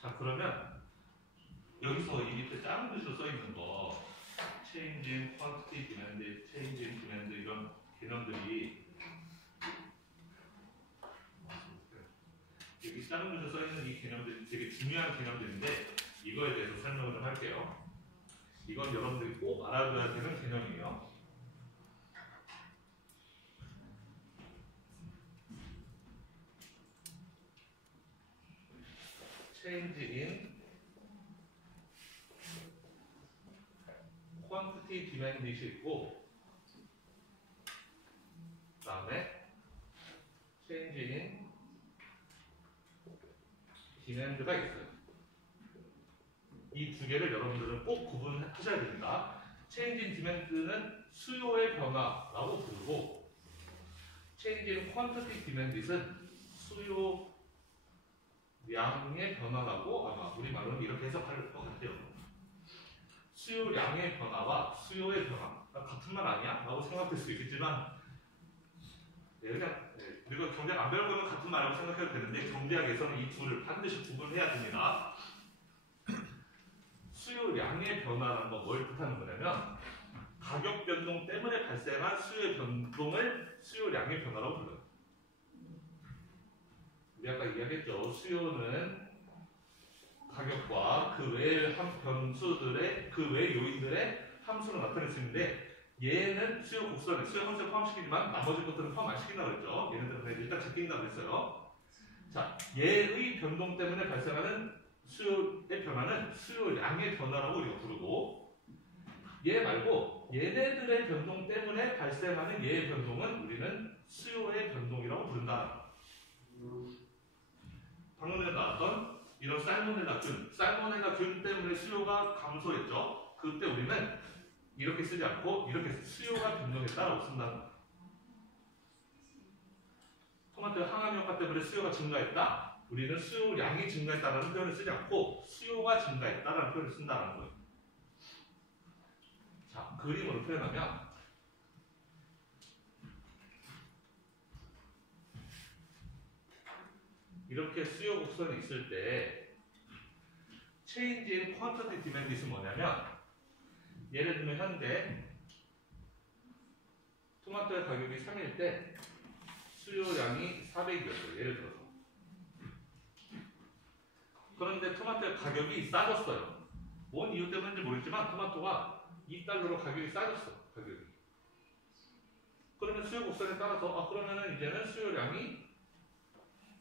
자, 그러면 여기서 이 밑에 작은 글씨로 써있는 거 change in quantity demand, change in demand 이런 개념들이 여기 작은 글씨로 써있는 이 개념들이 되게 중요한 개념들인데 이거에 대해서 설명을 좀 할게요. 이건 여러분들이 꼭 알아둬야 되는 개념이에요. change in quantity demand이 있고 그 다음에 change in demand가 있어요. 이 두 개를 여러분들은 꼭 구분하셔야 됩니다. change in demand는 수요의 변화라고 부르고 change in quantity demand은 수요량의 변화라고 아마 우리말로는 이렇게 해석할 것 같아요. 수요량의 변화와 수요의 변화 같은 말 아니야? 라고 생각할 수 있겠지만 그냥 우리가 경제학 안 배우고는 같은 말이라고 생각해도 되는데 경제학에서는 이 둘을 반드시 구분해야 됩니다. 수요량의 변화라는 건 뭘 뜻하는 거냐면 가격 변동 때문에 발생한 수요의 변동을 수요량의 변화라고 불러요. 우리 아까 이야기했죠. 수요는 가격과 그 외의 변수들의 그 외의 요인들의 함수로 나타낼 수 있는데 얘는 수요 곡선에 수요 함수를 포함시키지만 나머지 것들은 포함 안 시킨다고 그랬죠. 얘네들은 일단 제낀다고 그랬어요. 자, 얘의 변동 때문에 발생하는 수요의 변화는 수요량의 변화라고 우리가 부르고 얘 말고 얘네들의 변동 때문에 발생하는 얘의 변동은 우리는 수요의 변동이라고 부른다. 방금 전에 나왔던 이런 살모넬라균 때문에 수요가 감소했죠. 그때 우리는 이렇게 쓰지 않고 이렇게 수요가 변동했다라고 쓴다는 거예요. 토마토 항암 효과 때문에 수요가 증가했다. 우리는 수요량이 증가했다라는 표현을 쓰지 않고 수요가 증가했다라는 표현을 쓴다는 거예요. 자, 그림으로 표현하면 이렇게 수요 곡선이 있을 때 change in quantity demand이 뭐냐면 예를 들면 현재 토마토의 가격이 3일 때 수요량이 400이었어요. 예를 들어서. 그런데 토마토의 가격이 싸졌어요. 뭔 이유 때문인지 모르겠지만 토마토가 $2로 가격이 싸졌어. 가격이. 그러면 수요 곡선에 따라서 그러면은 이제는 수요량이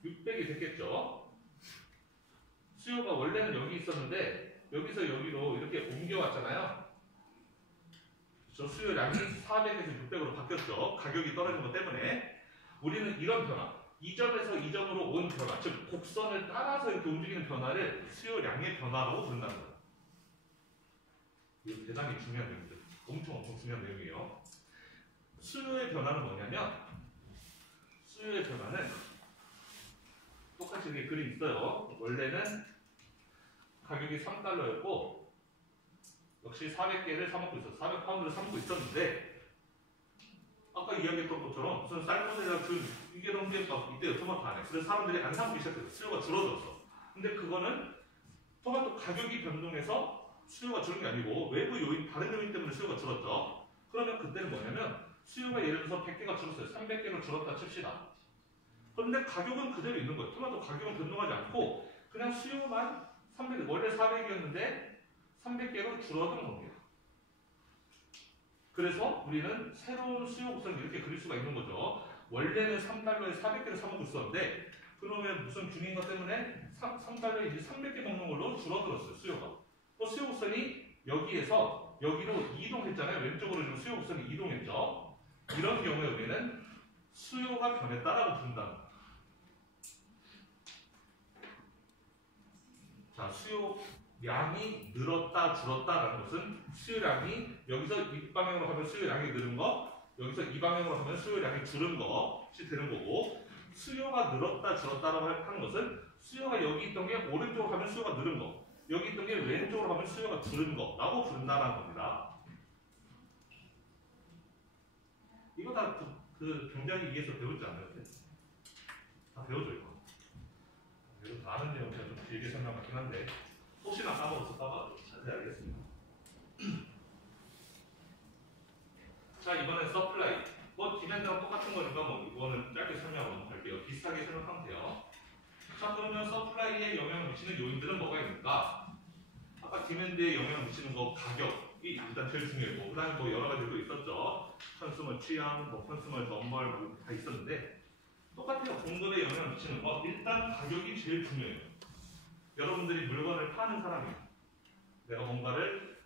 600이 됐겠죠. 수요가 원래는 여기 있었는데 여기서 여기로 이렇게 옮겨왔잖아요. 저 수요량이 400에서 600으로 바뀌었죠. 가격이 떨어진 것 때문에. 우리는 이런 변화, 이 점에서 이 점으로 온 변화, 즉 곡선을 따라서 이렇게 움직이는 변화를 수요량의 변화라고 부른다는 거예요. 이거 대단히 중요한 내용들. 엄청 중요한 내용이에요. 수요의 변화는 뭐냐면 수요의 변화는 똑같이 이렇게 그림 있어요. 원래는 가격이 $3였고 역시 400개를 사먹고 있었어. 400파운드를 사먹고 있었는데 아까 이야기했던 것처럼 무슨 살모넬라균 이게 너무 이때 토마토 안에 그래서 사람들이 안 사먹기 시작했어. 수요가 줄어들었어. 근데 그거는 토마토 가격이 변동해서 수요가 줄은 게 아니고 외부 요인, 다른 요인 때문에 수요가 줄었죠. 그러면 그때는 뭐냐면 수요가 예를 들어서 100개가 줄었어요. 300개로 줄었다 칩시다. 그런데 가격은 그대로 있는 거예요. 토마토 가격은 변동하지 않고 그냥 수요만 300, 원래 400이었는데 300개로 줄어든 겁니다. 그래서 우리는 새로운 수요 곡선을 이렇게 그릴 수가 있는 거죠. 원래는 $3에 400개를 사먹고 있었는데 그러면 무슨 균인가 때문에 3달러에 이제 300개 먹는 걸로 줄어들었어요. 수요가. 또 수요 곡선이 여기에서 여기로 이동했잖아요. 왼쪽으로 지금 수요 곡선이 이동했죠. 이런 경우에 우리는 수요가 변했다라고 부른다. 자, 수요량이 늘었다 줄었다라는 것은 수요량이 여기서 이 방향으로 가면 수요량이 늘은 거, 여기서 이 방향으로 가면 수요량이 줄은 것이 되는 거고, 수요가 늘었다 줄었다라고 하는 것은 수요가 여기 있던 게 오른쪽으로 가면 수요가 늘은 거, 여기 있던 게 왼쪽으로 가면 수요가 줄은 거라고 부른다는 겁니다. 이거 다 그 경제학에 의해서 배우지 않아요? 다 배워줘 이거. 이거 다 아는 내용 제가 좀 길게 설명 같긴 한데 혹시나 까먹었을까봐 자세히 알겠습니다. 자, 이번엔 서플라이. 뭐 디맨드랑 똑같은 거니까 뭐 이거는 짧게 설명하고 넘어갈게요. 비슷하게 설명하면 돼요. 자, 그러면 서플라이에 영향을 미치는 요인들은 뭐가 있는가? 아까 디맨드에 영향을 미치는 거 가격이 일단 제일 중요했고, 그 다음에 뭐 여러 가지도 있었죠. 컨슈머 취향, 뭐 컨슈머 넘벌 뭐 다 있었는데 똑같아요. 공급에 영향을 미치는 거. 일단 가격이 제일 중요해요. 여러분들이 물건을 파는 사람이에요. 내가 뭔가를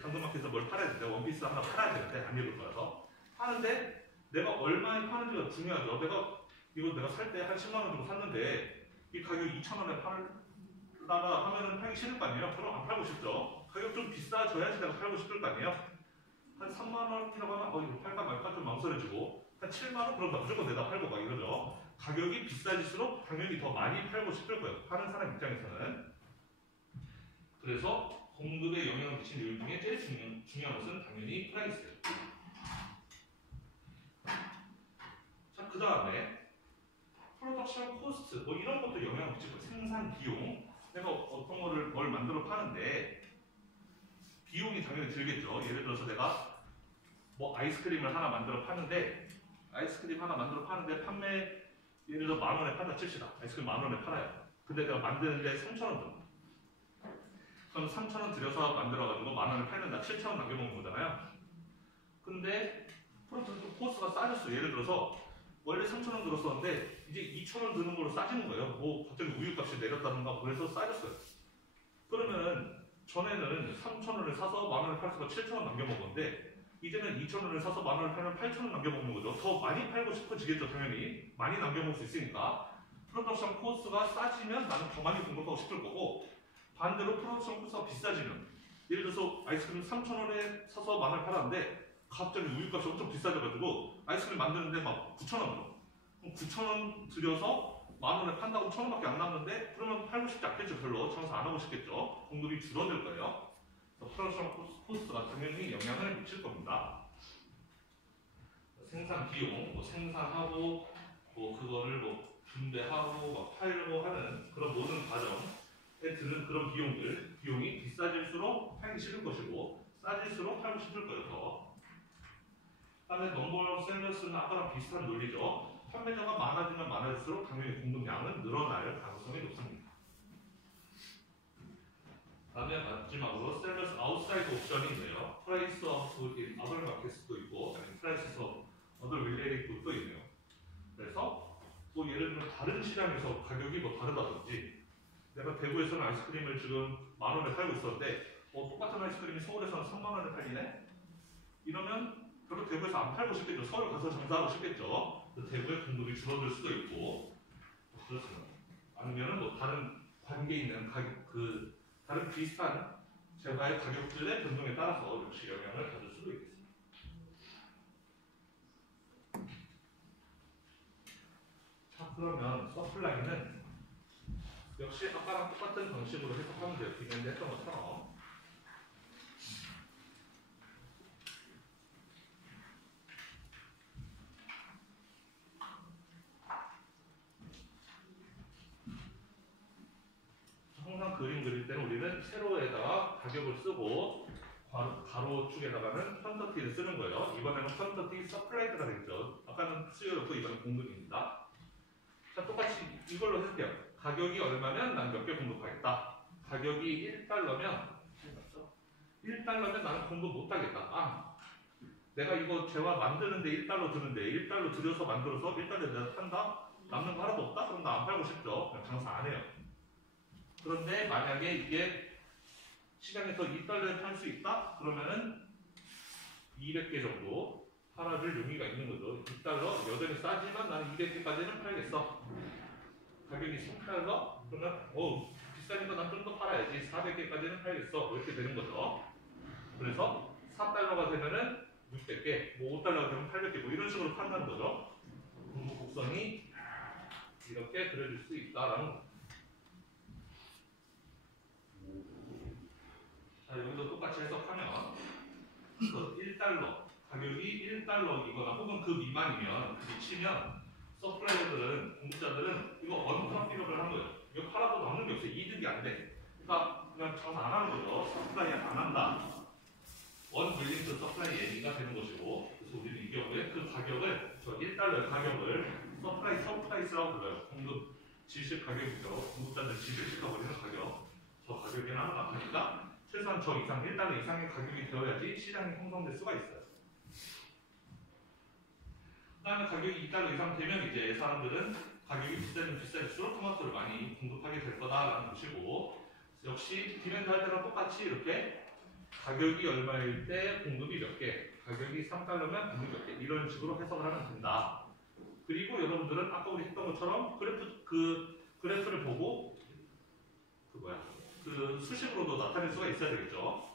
당근마켓에서 뭘 팔아야 돼. 내가 원피스 하나 팔아야 되는데 안 입을 거라서 파는데 내가 얼마에 파는지가 중요하죠. 이거 살 때 한 10만 원 주고 샀는데 이 가격이 2,000원에 팔다가 하면은 팔기 싫을 거 아니에요. 그럼 안 팔고 싶죠. 가격 좀 비싸져야지 내가 팔고 싶을 거 아니에요. 8만원이라고 하면 이거 팔까 말까 좀 망설여지고 한 7만원? 그럼 나 무조건 내다 팔고 막 이러죠. 가격이 비싸질수록 당연히 더 많이 팔고 싶을 거예요. 파는 사람 입장에서는. 그래서 공급에 영향을 미치는 요인 중에 제일 중요한 것은 당연히 프라이스예요. 자, 그 다음에 프로덕션 코스트 뭐 이런 것도 영향을 미치고 생산 비용 내가 어떤 거를 뭘 만들어 파는데 비용이 당연히 들겠죠. 예를 들어서 내가 뭐 아이스크림을 하나 만들어 파는데 판매 예를 들어 10,000원에 판다 칩시다. 아이스크림 10,000원에 팔아요. 근데 내가 만드는데 3,000원 줘. 그럼 3,000원 들여서 만들어가지고 10,000원을 팔면 나 7,000원 남겨먹는 거잖아요. 근데 프로덕션 코스트가 싸졌어. 예를 들어서 원래 3,000원 들었었는데 이제 2,000원 드는 걸로 싸지는 거예요. 뭐 갑자기 우유값이 내렸다던가 그래서 싸졌어요. 그러면은 전에는 3,000원을 사서 10,000원을 팔아서 7,000원 남겨먹었는데 이제는 2,000원을 사서 10,000원을 팔면 8,000원 남겨먹는 거죠. 더 많이 팔고 싶어지겠죠. 당연히 많이 남겨먹을 수 있으니까 프로덕션 코스트가 싸지면 나는 더 많이 공급하고 싶을 거고 반대로 프로덕션 코스트가 비싸지면 예를 들어서 아이스크림 3,000원에 사서 10,000원을 팔았는데 갑자기 우유값이 엄청 비싸져가지고 아이스크림 만드는데 막 9,000원 들어. 그럼 9,000원 들여서 10,000원에 판다고 1,000원밖에 안 남는데 그러면 팔고 싶지 않겠죠. 별로 장사 안 하고 싶겠죠. 공급이 줄어들 거예요. 프로덕션 코스트가 당연히 영향을 미칠 겁니다. 생산 비용, 뭐 생산하고 뭐 그거를 뭐 분배하고 막 팔려고 하는 그런 모든 과정에 드는 그런 비용이 비싸질수록 팔기 싫을 것이고 싸질수록 팔고 싶을 거예요. 더. 그다음에 넘버 오브 셀러스는 아까랑 비슷한 논리죠. 판매자가 많아지면 많아질수록 당연히 공급량은 늘어날 가능성이 높습니다. 다음에 마지막으로 셀러스 아웃사이드 옵션이 있네요. 프라이스 오브 어덜 마켓도 있고 아니면 프라이스 오브 어덜 릴레이트 굿도 있네요. 그래서 뭐 예를 들면 다른 시장에서 가격이 뭐 다르다든지 내가 대구에서는 아이스크림을 지금 10,000원에 팔고 있었는데 똑같은 아이스크림이 서울에서는 30,000원에 팔리네? 이러면 별로 대구에서 안 팔고 싶겠죠. 서울 가서 장사하고 싶겠죠. 대구의 공급이 줄어들 수도 있고 그렇습니다. 아니면은 뭐 다른 관계 있는 다른 비슷한 재화의 가격들의 변동에 따라서 역시 영향을 받을 수도 있겠습니다. 자, 그러면 서플라이는 역시 아까랑 똑같은 방식으로 해석하면 돼요. 기존에 했던 것처럼. 항상 그림 그릴 때는 우리는 세로에다가 가격을 쓰고 가로축에다가는 퀀터티를 쓰는 거예요. 이번에는 퀀터티 서플라이드가 되겠죠. 아까는 수요였고 이번엔 공급입니다. 자, 똑같이 이걸로 해볼게요. 가격이 얼마면 난 몇 개 공급하겠다. 가격이 1달러면 나는 공급 못하겠다. 내가 이거 재화 만드는데 1달러 드는데 1달러 들여서 만들어서 1달러에 내가 판다? 남는 거 하나도 없다? 그럼 나 안 팔고 싶죠. 그냥 장사 안 해요. 그런데 만약에 이게 시장에서 2달러에 팔 수 있다? 그러면은 200개 정도 팔아줄 용의가 있는 거죠. 2달러 여전히 싸지만 나는 200개까지는 팔겠어. 가격이 3달러? 그러면 비싸니까 난 좀 더 팔아야지. 400개까지는 팔겠어. 이렇게 되는 거죠. 그래서 4달러가 되면은 600개, 뭐 5달러가 되면 800개, 뭐 이런 식으로 판다는 거죠. 공급 곡선이 이렇게 그려질 수 있다라는 거. 자, 여기도 똑같이 해석하면 1달러, 가격이 1달러이거나 혹은 그 미만이면 미치면 서플라이어들은, 공급자들은 이거 언프로피터블을 한 거예요. 이거 팔아도 남는 게 없어요. 이득이 안 돼. 그러니까 그냥 장사 안 하는 거죠. 서플라이 안 한다. 원 빌링 서플라이 얘기가 되는 것이고, 그래서 우리는 이 경우에 그 가격을, 저 1달러의 가격을 서프라이스라고 불러요. 공급 지식 가격이죠. 공급자들 지식시켜버리는 가격. 저 가격이 하나 나타니까 최소한 저 이상 1달러 이상의 가격이 되어야지 시장이 형성될 수가 있어요. 그 다음에 가격이 2달러 이상 되면 이제 사람들은 가격이 비싸면 비쌀수록 토마토를 많이 공급하게 될 거다라는 것이고, 역시 디맨드 할 때랑 똑같이 이렇게 가격이 얼마일 때 공급이 몇 개, 가격이 3달러면 공급이 몇 개, 이런 식으로 해석을 하면 된다. 그리고 여러분들은 아까 우리 했던 것처럼 그래프를 보고 그 수식으로도 나타낼 수가 있어야 되겠죠.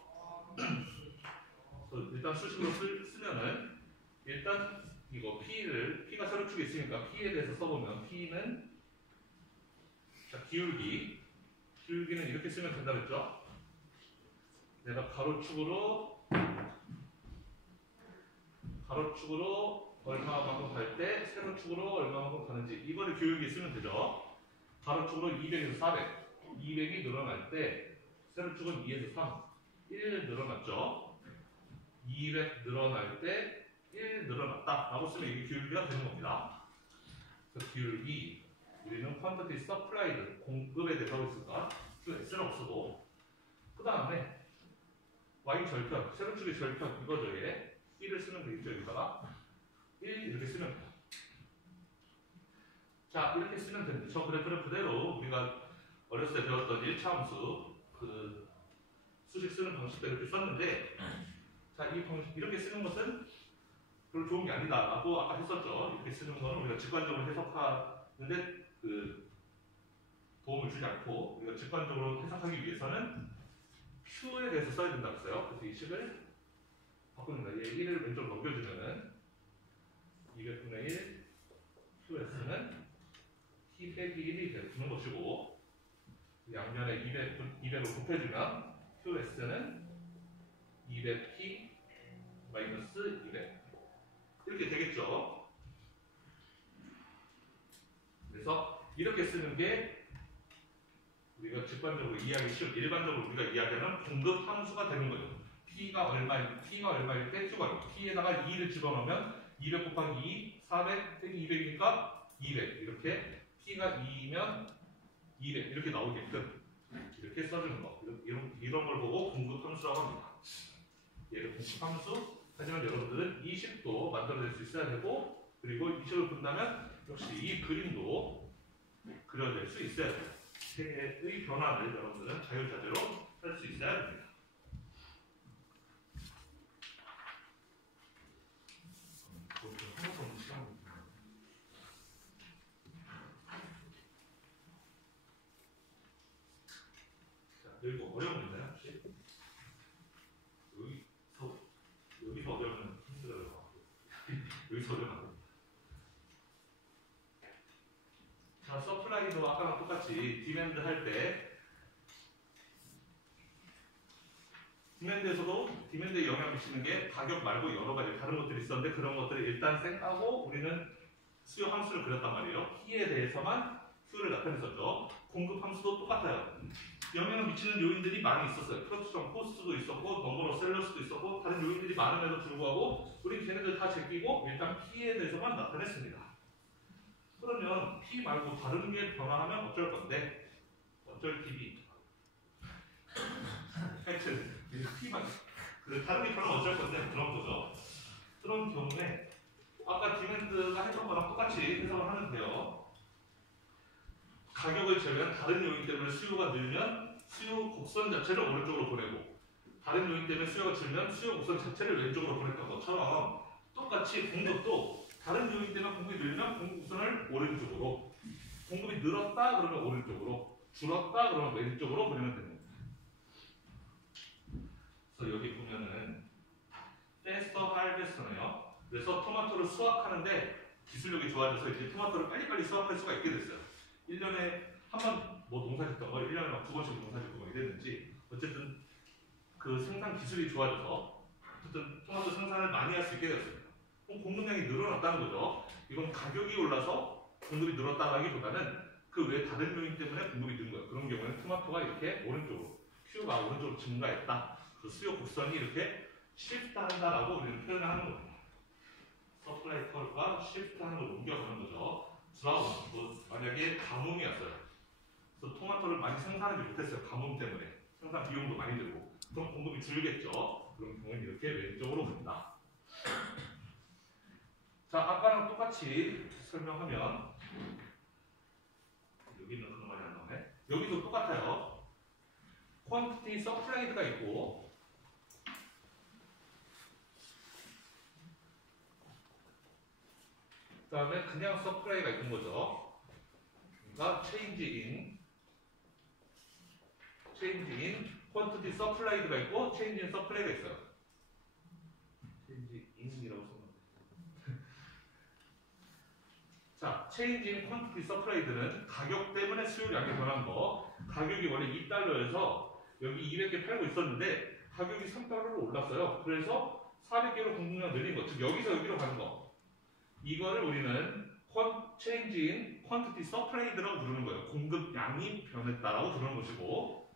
그래서 일단 수식으로 쓰면은 일단 이거 P가 세로축에 있으니까 P에 대해서 써보면 P는 자, 기울기는 이렇게 쓰면 된다 그랬죠? 내가 가로축으로 얼마만큼 갈 때 세로축으로 얼마만큼 가는지 이거를 기울기 쓰면 되죠? 가로축으로 200에서 400 200이 늘어날 때 세로축은 2에서 3 1 늘어났죠? 200 늘어날 때 1 늘어났다 라고 쓰면 이게 기울기가 되는 겁니다. 그래서 기울기 우리는 quantity supplied 공급에 대해서 하고 있을까? S라고 쓰고 그 다음에 Y 절편, 세로축의 절편 이거죠. 얘 1을 쓰면 되겠죠. 여기다가 1 이렇게 쓰면 돼요. 자 이렇게 쓰면 됩니다. 저 그래프를 그대로 우리가 어렸을 때 배웠던 1차 함수 그 수식 쓰는 방식도 이렇게 썼는데 자 이 방식 이렇게 쓰는 것은 별로 좋은 게 아니다 라고 아까 했었죠. 이렇게 쓰는 거는 우리가 직관적으로 해석하는데 그 도움을 주지 않고 우리가 직관적으로 해석하기 위해서는 Q에 대해서 써야 된다고 했어요. 그래서 이 식을 바꿉니다. 얘 1을 왼쪽으로 넘겨주면은 200분의 1 QS는 T 빼기 1이 되는 것이고 양면에 200을 곱해주면 QS는 200T 마이너스 200 이렇게 되겠죠. 그래서 이렇게 쓰는 게 우리가 직관적으로 이해하기 쉬운 일반적으로 우리가 이야기하는 공급 함수가 되는 거죠. P가 얼마일 때 Q가 얼마 P에다가 2를 집어넣으면 200 곱하기 2 400 빼기 200이니까 200 이렇게 P가 2면 200 이렇게 나오게끔 이렇게 써주는 거 이런 걸 보고 공급 함수라고 합니다. 얘를 공급 함수 하지만 여러분들은 이 식도 만들어낼 수 있어야 되고 그리고 이 식을 본다면 역시 이 그림도 그려낼 수 있어야 돼요. 세계의 변화를 여러분들은 자유자재로 할 수 있어야 됩니다. 여기 어려운 문제야 혹시? 여기서 어려우면 힘들어요. 여기서 어려우면 자, 서플라이도 아까랑 똑같이 디맨드 할 때 디맨드에 영향을 미치는 게 가격 말고 여러 가지 다른 것들이 있었는데 그런 것들을 일단 생각하고 우리는 수요 함수를 그렸단 말이에요. P에 대해서만 Q를 나타냈었죠. 공급 함수도 똑같아요. 영향을 미치는 요인들이 많이 있었어요. 프로덕션 코스트도 있었고 넘버 오브 셀러스도 있었고 다른 요인들이 많음에도 불구하고 우리 걔네들 다 제끼고 일단 P에 대해서만 나타냈습니다. 그러면 P 말고 다른 게 변화하면 어쩔 건데 어쩔 TV 하여튼 P만 다른 게 변화하면 어쩔 건데 그런 거죠. 그런 경우에 아까 디맨드가 했던 거랑 똑같이 해석을 하면 돼요. 가격을 재면 다른 요인 때문에 수요가 늘면 수요 곡선 자체를 오른쪽으로 보내고 다른 요인 때문에 수요가 줄면 수요 곡선 자체를 왼쪽으로 보냈던 것처럼 똑같이 공급도 다른 요인 때문에 공급이 늘면 공급 곡선을 오른쪽으로 공급이 늘었다 그러면 오른쪽으로 줄었다 그러면 왼쪽으로 보내면 됩니다. 그래서 여기 보면은 faster, harvest네요. 그래서 토마토를 수확하는데 기술력이 좋아져서 이제 토마토를 빨리빨리 수확할 수가 있게 됐어요. 1년에 한 번 뭐 농사 짓던 걸 1년에 막 2번씩 농사 짓고 막 이랬는지 어쨌든 그 생산 기술이 좋아져서 어쨌든 토마토 생산을 많이 할 수 있게 되었습니다. 그럼 공급량이 늘어났다는 거죠. 이건 가격이 올라서 공급이 늘었다라기보다는 그 외 다른 요인 때문에 공급이 는 거예요. 그런 경우에는 토마토가 이렇게 오른쪽으로 Q가 오른쪽으로 증가했다. 그 수요 곡선이 이렇게 시프트한다라고 우리는 표현을 하는 겁니다. 서플라이 컬과 시프트하는 걸 옮겨가는 거죠. 드라운, 뭐 만약에 가뭄이었어요. 그래서 토마토를 많이 생산하지 못했어요. 가뭄 때문에. 생산 비용도 많이 들고. 그럼 공급이 줄겠죠. 그런 경우는 이렇게 왼쪽으로 간다. 자, 아까랑 똑같이 설명하면 여기는 그런 말이 안 나오네. 여기도 똑같아요. quantity supplied가 있고 그 다음에 그냥 supply가 있는 거죠. 그러니까 change in quantity supplied가 있고 change in supply가 있어요. 체인지 인이라고 써놓은 자, 체인지 인 퀀티티 서플라이드는 가격 때문에 수요량이 변한 거. 가격이 원래 2달러여서 여기 200개 팔고 있었는데 가격이 3달러로 올랐어요. 그래서 400개로 공급량 늘린 거. 즉 여기서 여기로 가는 거. 이거를 우리는 체인지 인 퀀티티 서플라이드라고 부르는 거예요. 공급량이 변했다라고 부르는 것이고,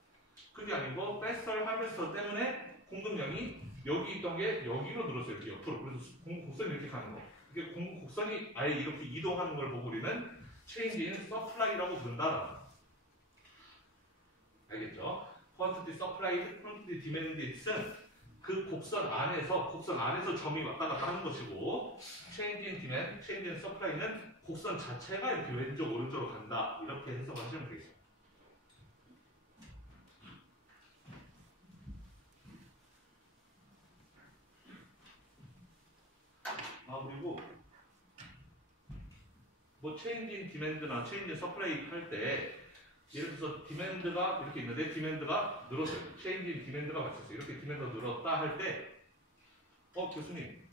그게 아니고 베설 하베스터 때문에 공급량이 여기 있던 게 여기로 늘었어요. 이렇게 옆으로. 그래서 곡선이 이렇게 가는 거. 이게 곡선이 아예 이렇게 이동하는 걸 보고 우리는 체인지 인 서플라이라고 부른다. 알겠죠? 퀀티티 서플라이드, 퀀티티 디맨디스는 그 곡선 안에서 점이 왔다 갔다 하는 것이고, 체인지 인 디맨, 체인지 인 서플라이는 곡선 자체가 이렇게 왼쪽 오른쪽으로 간다. 이렇게 해석하시면 되겠습니다. 그리고 뭐 체인지 인 디맨드나 체인지 인 서플라이 할 때 예를 들어서 디맨드가 이렇게 있는데 디맨드가 늘었어요. 체인지 인 디맨드가 맞췄어요. 이렇게 디맨드가 늘었다 할 때 교수님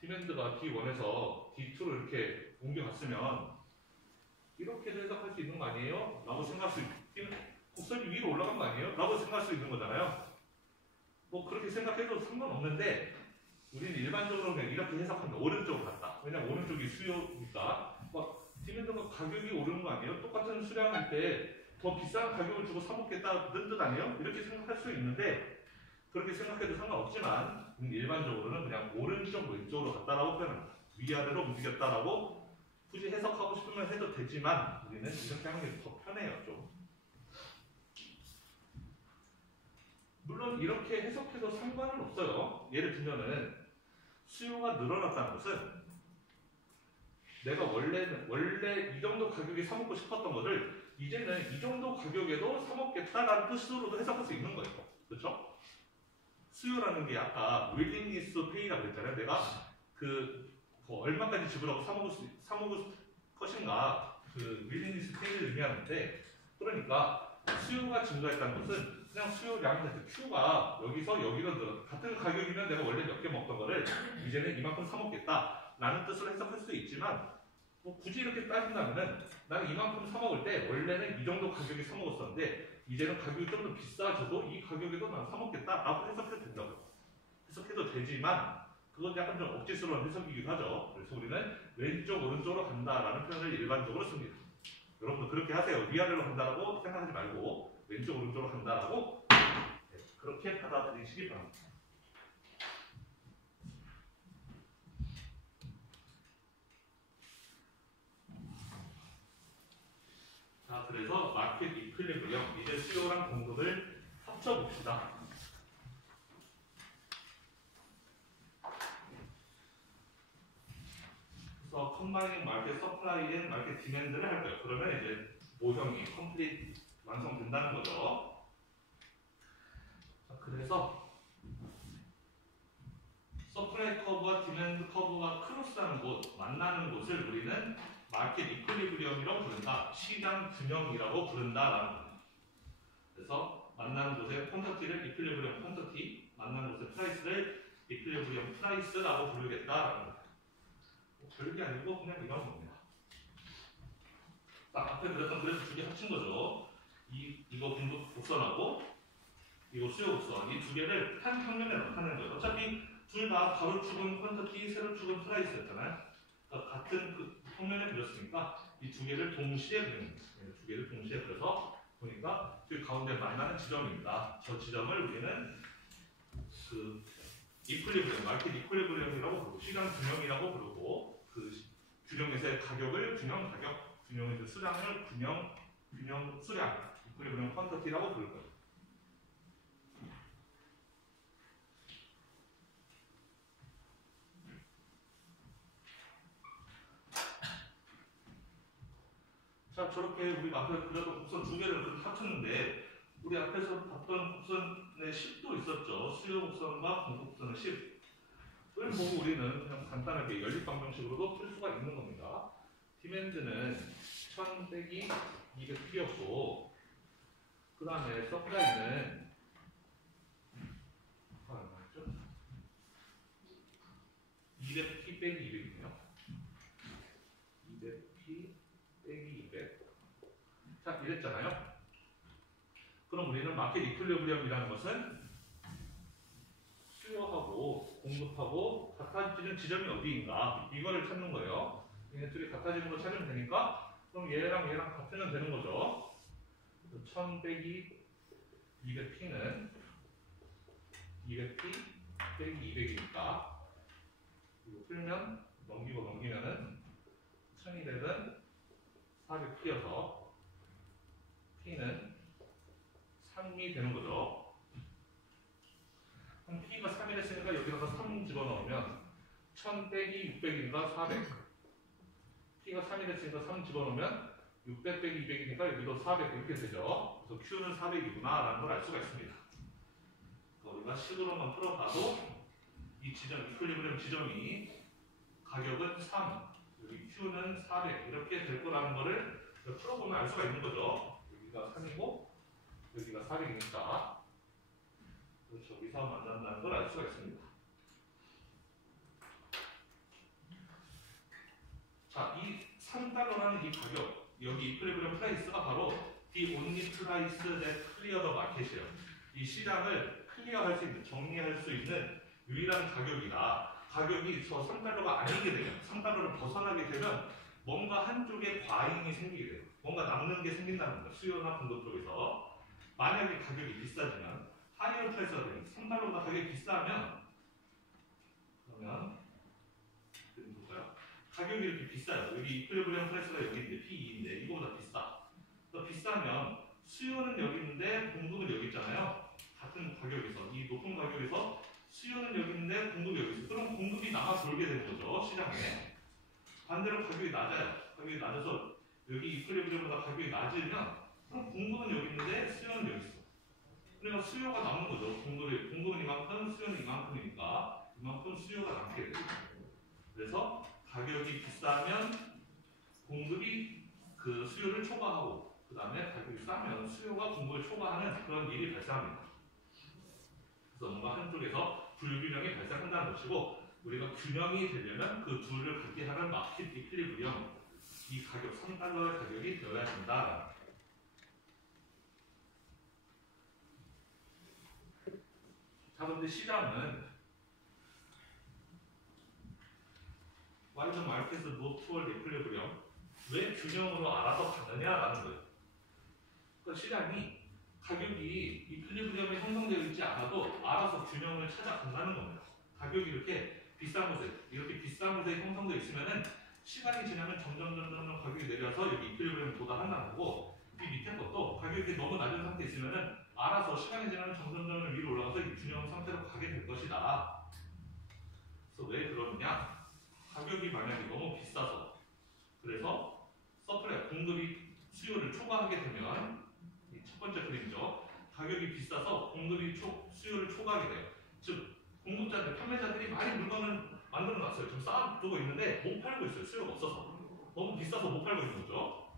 디맨드가 D1에서 D2로 이렇게 옮겨갔으면 이렇게도 해석할 수 있는 거 아니에요? 라고 생각할 수 있는, 곡선이 위로 올라간 거 아니에요? 라고 생각할 수 있는 거잖아요. 뭐 그렇게 생각해도 상관없는데 우리는 일반적으로 그냥 이렇게 해석한다. 오른쪽으로 갔다. 왜냐면 오른쪽이 수요니까. 막 디맨드가 가격이 오르는 거 아니에요? 똑같은 수량일 때 더 비싼 가격을 주고 사 먹겠다는 뜻 아니에요? 이렇게 생각할 수 있는데 그렇게 생각해도 상관없지만 일반적으로는 그냥 오른쪽 왼쪽으로 갔다라고 표현합니다. 위아래로 움직였다라고 굳이 해석하고 싶으면 해도 되지만 우리는 이렇게 하는 게 더 편해요. 좀. 물론 이렇게 해석해도 상관은 없어요. 예를 들면은 수요가 늘어났다는 것은 내가 원래 이 정도 가격에 사 먹고 싶었던 것을 이제는 이 정도 가격에도 사 먹겠다라는 뜻으로도 해석할 수 있는 거예요. 그렇죠? 수요라는 게 아까 willingness to pay라고 했잖아요. 내가 얼마까지 지불하고 사 먹을 것인가 그 willingness to pay를 의미하는데, 그러니까 수요가 증가했다는 것은 그냥 수요량 Q가 여기서 여기로 늘어 같은 가격이면 내가 원래 몇 개 먹던 거를 이제는 이만큼 사 먹겠다 라는 뜻으로 해석할 수도 있지만, 뭐 굳이 이렇게 따진다면은 나는 이만큼 사 먹을 때 원래는 이 정도 가격에 사 먹었었는데 이제는 가격이 좀 더 비싸져도 이 가격에도 난 사 먹겠다 라고 해석해도 된다고요. 해석해도 되지만 그건 약간 좀 억지스러운 해석이기도 하죠. 그래서 우리는 왼쪽 오른쪽으로 간다라는 표현을 일반적으로 씁니다. 여러분도 그렇게 하세요. 위아래로 간다라고 생각하지 말고 왼쪽 오른쪽으로 간다라고 그렇게 받아들이시기 바랍니다. 자, 그래서 마켓 이퀄리브리엄, 이제 수요랑 공급을 합쳐봅시다. 그래서 컴바이닝 마켓 서플라이 앤 마켓 디맨드를 할 거예요. 그러면 이제 모형이 컴플리트 완성된다는 거죠. 자, 그래서 서플라이 커브와 디맨드 커브가 크로스하는 곳, 만나는 곳을 우리는 마켓 이퀄리브리엄이라고 부른다. 시장 균형이라고 부른다라는 거예요. 그래서 만나는 곳의 퀀터티를 이퀄리브리엄 퀀터티, 만나는 곳의 프라이스를 이퀄리브리엄 프라이스라고 부르겠다라는 거예요. 별게 아니고 그냥 이런 겁니다. 딱 앞에 그랬던 그래서 두 개 합친 거죠. 이거 공급 곡선하고 이거 수요 곡선, 이 두 개를 한 평면에 나타내는 거예요. 어차피 둘 다 가로축은 퀀터티, 세로축은 프라이스였잖아요. 그러니까 같은 그 평면에 그렸으니까 이 두 개를 동시에 그리는 거예요. 두 개를 동시에 그려서 보니까 그 가운데 만나는 지점입니다. 저 지점을 우리는 그 이퀄리브리엄, 마켓 이퀄리브리엄이라고 부르고 시장 균형이라고 부르고 그 균형에서의 가격을 균형 가격, 균형에서 수량을 균형 수량, 이퀄리브리엄 퀀터티라고 부를 거예요. 자, 저렇게 우리 앞에 그려도 곡선 두 개를 그렇게 합쳤는데 우리 앞에서 봤던 곡선에 10도 있었죠. 수요 곡선과 공급 곡선의 10을 보고 우리는 그냥 간단하게 연립 방정식으로도 풀 수가 있는 겁니다. 디맨드는 1000 빼기 200P였고 그 다음에 서플라이는 얼마였죠? 200p 빼기 200이네요. 200p 빼기 200. 자, 이랬잖아요. 그럼 우리는 마켓 이퀄리브리엄이라는 것은 수요하고 공급하고 같아지는 지점이 어디인가 이거를 찾는 거예요. 얘네 둘이 같아지는 거 찾으면 되니까 그럼 얘랑 같으면 되는 거죠. 1000 빼기 200p는 200p 빼기 200이니까 이거 풀면 넘기면은 1200은 400p여서 p는 3이 되는 거죠. 그럼 p가 3이 됐으니까 여기다가 3 집어넣으면 1000 빼기 600이니까 400. p가 3이 됐으니까 3 집어넣으면 600 빼기 200이니까 여기도 400 이렇게 되죠. 그래서 q는 400이구나 라는 걸 알 수가 있습니다. 우리가 식으로만 풀어봐도 이 지점, 이퀄리브리엄 지점이 가격은 3, 여기 q는 400 이렇게 될 거라는 거를 풀어보면 알 수가 있는 거죠. 여기가 3이고 여기가 400이니까 그렇죠. 여기서 만난다는 걸 알 수가 있습니다. 자, 이 3달러라는 이 가격, 여기 이퀄리브리엄 프라이스가 바로 the only price that clear the market이에요. 이 시장을 클리어할 수 있는, 정리할 수 있는 유일한 가격이다. 가격이 저 3달러가 아니게 되면, 3달러를 벗어나게 되면 뭔가 한쪽에 과잉이 생기게 돼요. 뭔가 남는 게 생긴다는 거예요. 수요나 공급 쪽에서. 만약에 가격이 비싸지면, 하이어 프라이스가 되면, 3달러보다 가격이 비싸면, 그러면, 볼까요? 가격이 이렇게 비싸요. 여기 이퀄리브리엄 프라이스가 여기 있는데, P2인데, 이거보다 비싸. 더 비싸면, 수요는 여기 있는데, 공급은 여기 있잖아요. 같은 가격에서, 이 높은 가격에서, 수요는 여기 있는데, 공급이 여기 있어요. 그럼 공급이 나가 돌게 되는 거죠, 시장에. 반대로 가격이 낮아요. 가격이 낮아서, 여기 이퀄리브리엄보다 가격이 낮으면, 그럼 공급은 여기 있는데, 수요는 여기 있어. 그러니까 수요가 남는 거죠. 공급은 이만큼, 수요는 이만큼이니까, 이만큼 수요가 남게 돼요. 그래서, 가격이 비싸면, 공급이 그 수요를 초과하고, 그 다음에 가격이 싸면 수요가 공급을 초과하는 그런 일이 발생합니다. 그래서 뭔가 한쪽에서 불균형이 발생한다는 것이고, 우리가 균형이 되려면 그 둘을 같게 하는 마켓 이퀄리브리엄, 이 가격, 3달러의 가격이 되어야 된다. 자, 그런데 시장은 Why the market is not toward equilibrium? 왜 균형으로 알아서 가느냐라는 거예요. 그러니까 시장이 가격이 이퀄리브리엄에 형성되어 있지 않아도 알아서 균형을 찾아간다는 겁니다. 가격이 이렇게 비싼 곳에 형성되어 있으면은 시간이 지나면 점점 가격이 내려서 여기 이퀄리브리엄에 도달한다는 거고, 이 밑에 것도 가격이 너무 낮은 상태에 있으면은 알아서 시간이 지나면 점점 위로 올라가서 이 균형 상태로 가게 될 것이다. 그래서 왜 그러느냐? 가격이 만약에 너무 비싸서, 그래서 서플라이, 공급이 수요를 초과하게 되면, 이 첫 번째 그림이죠. 가격이 비싸서 공급이 수요를 초과하게 돼요. 즉 공급자들, 판매자들이 많이 물건을 만들어 놨어요. 지금 쌓아두고 있는데 못 팔고 있어요. 수요가 없어서. 너무 비싸서 못 팔고 있는 거죠.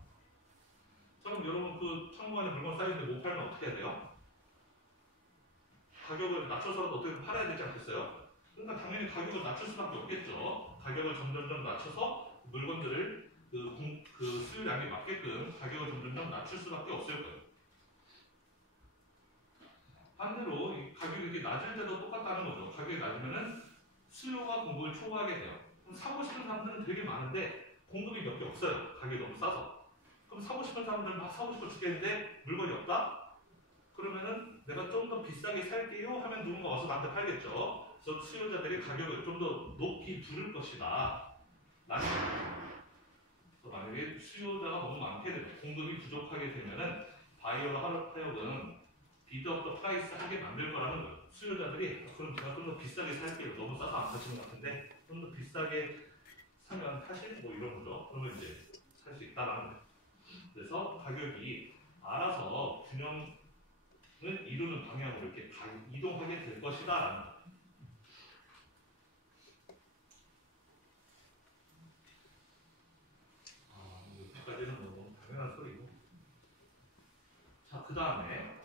자, 그럼 여러분 그 창고 안에 물건 쌓이는데 못 팔면 어떻게 해야 돼요? 가격을 낮춰서라도 어떻게 팔아야 되지 않겠어요? 그러니까 당연히 가격을 낮출 수밖에 없겠죠. 가격을 점점 낮춰서 물건들을 그 수요량에 맞게끔 가격을 점점 낮출 수밖에 없을 거예요. 반대로 가격이 이렇게 낮을 때도 똑같다는 거죠. 가격이 낮으면은 수요가 공급을 초과하게 돼요. 그럼 사고 싶은 사람들은 되게 많은데 공급이 몇 개 없어요. 가격이 너무 싸서. 그럼 사고 싶은 사람들은 막 사고 싶어 죽겠는데 물건이 없다? 그러면은 내가 좀 더 비싸게 살게요 하면 누군가 와서 나한테 팔겠죠. 그래서 수요자들이 가격을 좀 더 높이 부를 것이다. 라는 거예요. 그래서 만약에 수요자가 너무 많게 되면, 공급이 부족하게 되면은 바이어가 하여금 비드업 더 프라이스 하게 만들 거라는 거예요. 수요자들이 그럼 제가 좀 더 비싸게 살게요. 너무 싸서 안 사시는 것 같은데 좀 더 비싸게 사면 사실 뭐 이런 거죠. 그러면 이제 살 수 있다라는 거예요. 그래서 가격이 알아서 균형을 이루는 방향으로 이렇게 이동하게 될 것이다라는 거예요. 여기까지는 너무 당연한 소리고. 자, 그 다음에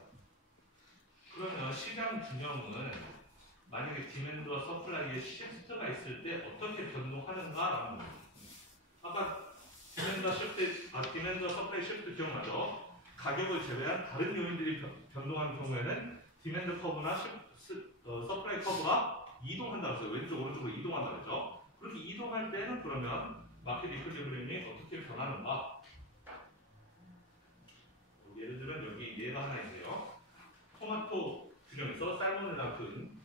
그러면 시장 균형은 만약에 디맨드와 서플라이에 시프트가 있을 때 어떻게 변동하는가라는 거예요. 아까 디맨드와 서플라이 시프트 기억나죠? 가격을 제외한 다른 요인들이 변동하는 경우에는 디맨드 커브나 서플라이 커브가 이동한다고 했어요. 왼쪽 오른쪽으로 이동한다고 했죠. 그렇게 이동할 때는 그러면 마켓 이퀄리브리엄이 어떻게 변하는가? 예를 들면 여기 얘가 하나 있네요. 토마토 균형에서 살모넬라 균.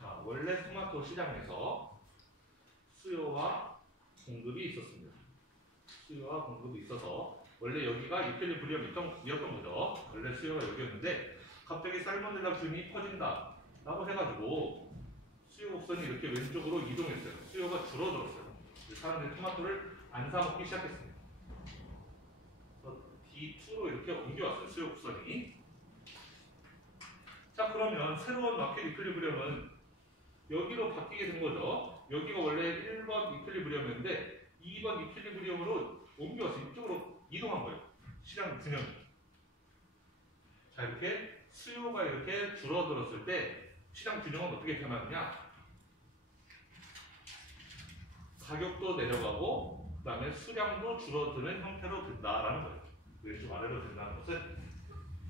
자, 원래 토마토 시장에서 수요와 공급이 있었습니다. 수요와 공급이 있어서 원래 여기가 이퀄리브리엄이었던 거죠. 원래 수요가 여기였는데 갑자기 살모넬라 균이 퍼진다 라고 해가지고 수요 곡선이 이렇게 왼쪽으로 이동했어요. 수요가 줄어들었어요. 사람들이 토마토를 안 사먹기 시작했습니다. 그래서 D2로 이렇게 옮겨왔어요. 수요 곡선이. 자, 그러면 새로운 마켓 이퀄리브리엄은 여기로 바뀌게 된 거죠. 여기가 원래 1번 이퀄리브리엄이었는데 2번 이퀄리브리엄으로 옮겨와서 이쪽으로 이동한 거예요. 시장 균형이. 자, 이렇게 수요가 이렇게 줄어들었을 때 시장 균형은 어떻게 변하느냐? 가격도 내려가고 그 다음에 수량도 줄어드는 형태로 된다라는 거예요. 왼쪽 아래로 된다는 것은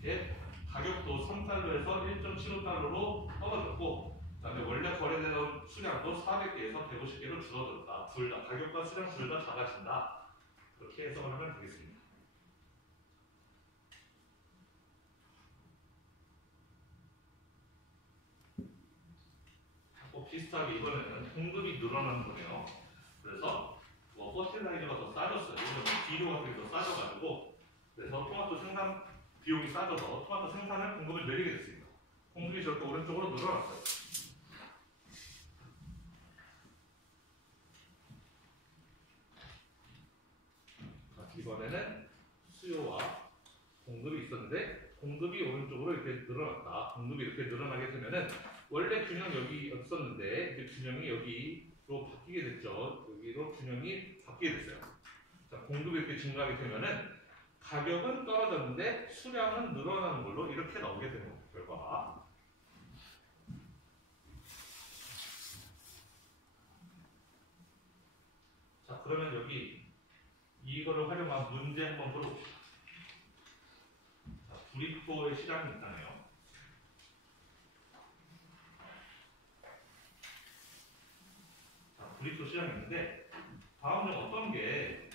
이렇게 가격도 3달러에서 1.75달러로 떨어졌고 그 다음에 원래 거래되던 수량도 400개에서 150개로 줄어들었다. 둘 다 가격과 수량 둘 다 작아진다. 그렇게 해석을 하면 되겠습니다. 비슷하게 이번에는 공급이 늘어나는 거네요. 그래서 퍼틸라이저가 더 싸졌어요. 이거는 비료 같은 게 더 싸져가지고 그래서 토마토 생산 비용이 싸져서 토마토 생산을 공급을 늘리게 됐습니다. 공급이 저렇게 오른쪽으로 늘어났어요. 자, 이번에는 수요와 공급이 있었는데 공급이 오른쪽으로 이렇게 늘어났다. 공급이 이렇게 늘어나게 되면은 원래 균형 여기 있었는데 이제 균형이 여기로 바뀌게 됐죠. 여기로 균형이 바뀌게 됐어요. 자, 공급이 이렇게 증가하게 되면은 가격은 떨어졌는데 수량은 늘어나는 걸로 이렇게 나오게 되는 거예요. 결과. 자, 그러면 여기 이거를 활용한 문제 한번 풀어봅시다. 자, 브리토의 시장이 있다네요. 브리토 시장이 있는데 다음 중 어떤 게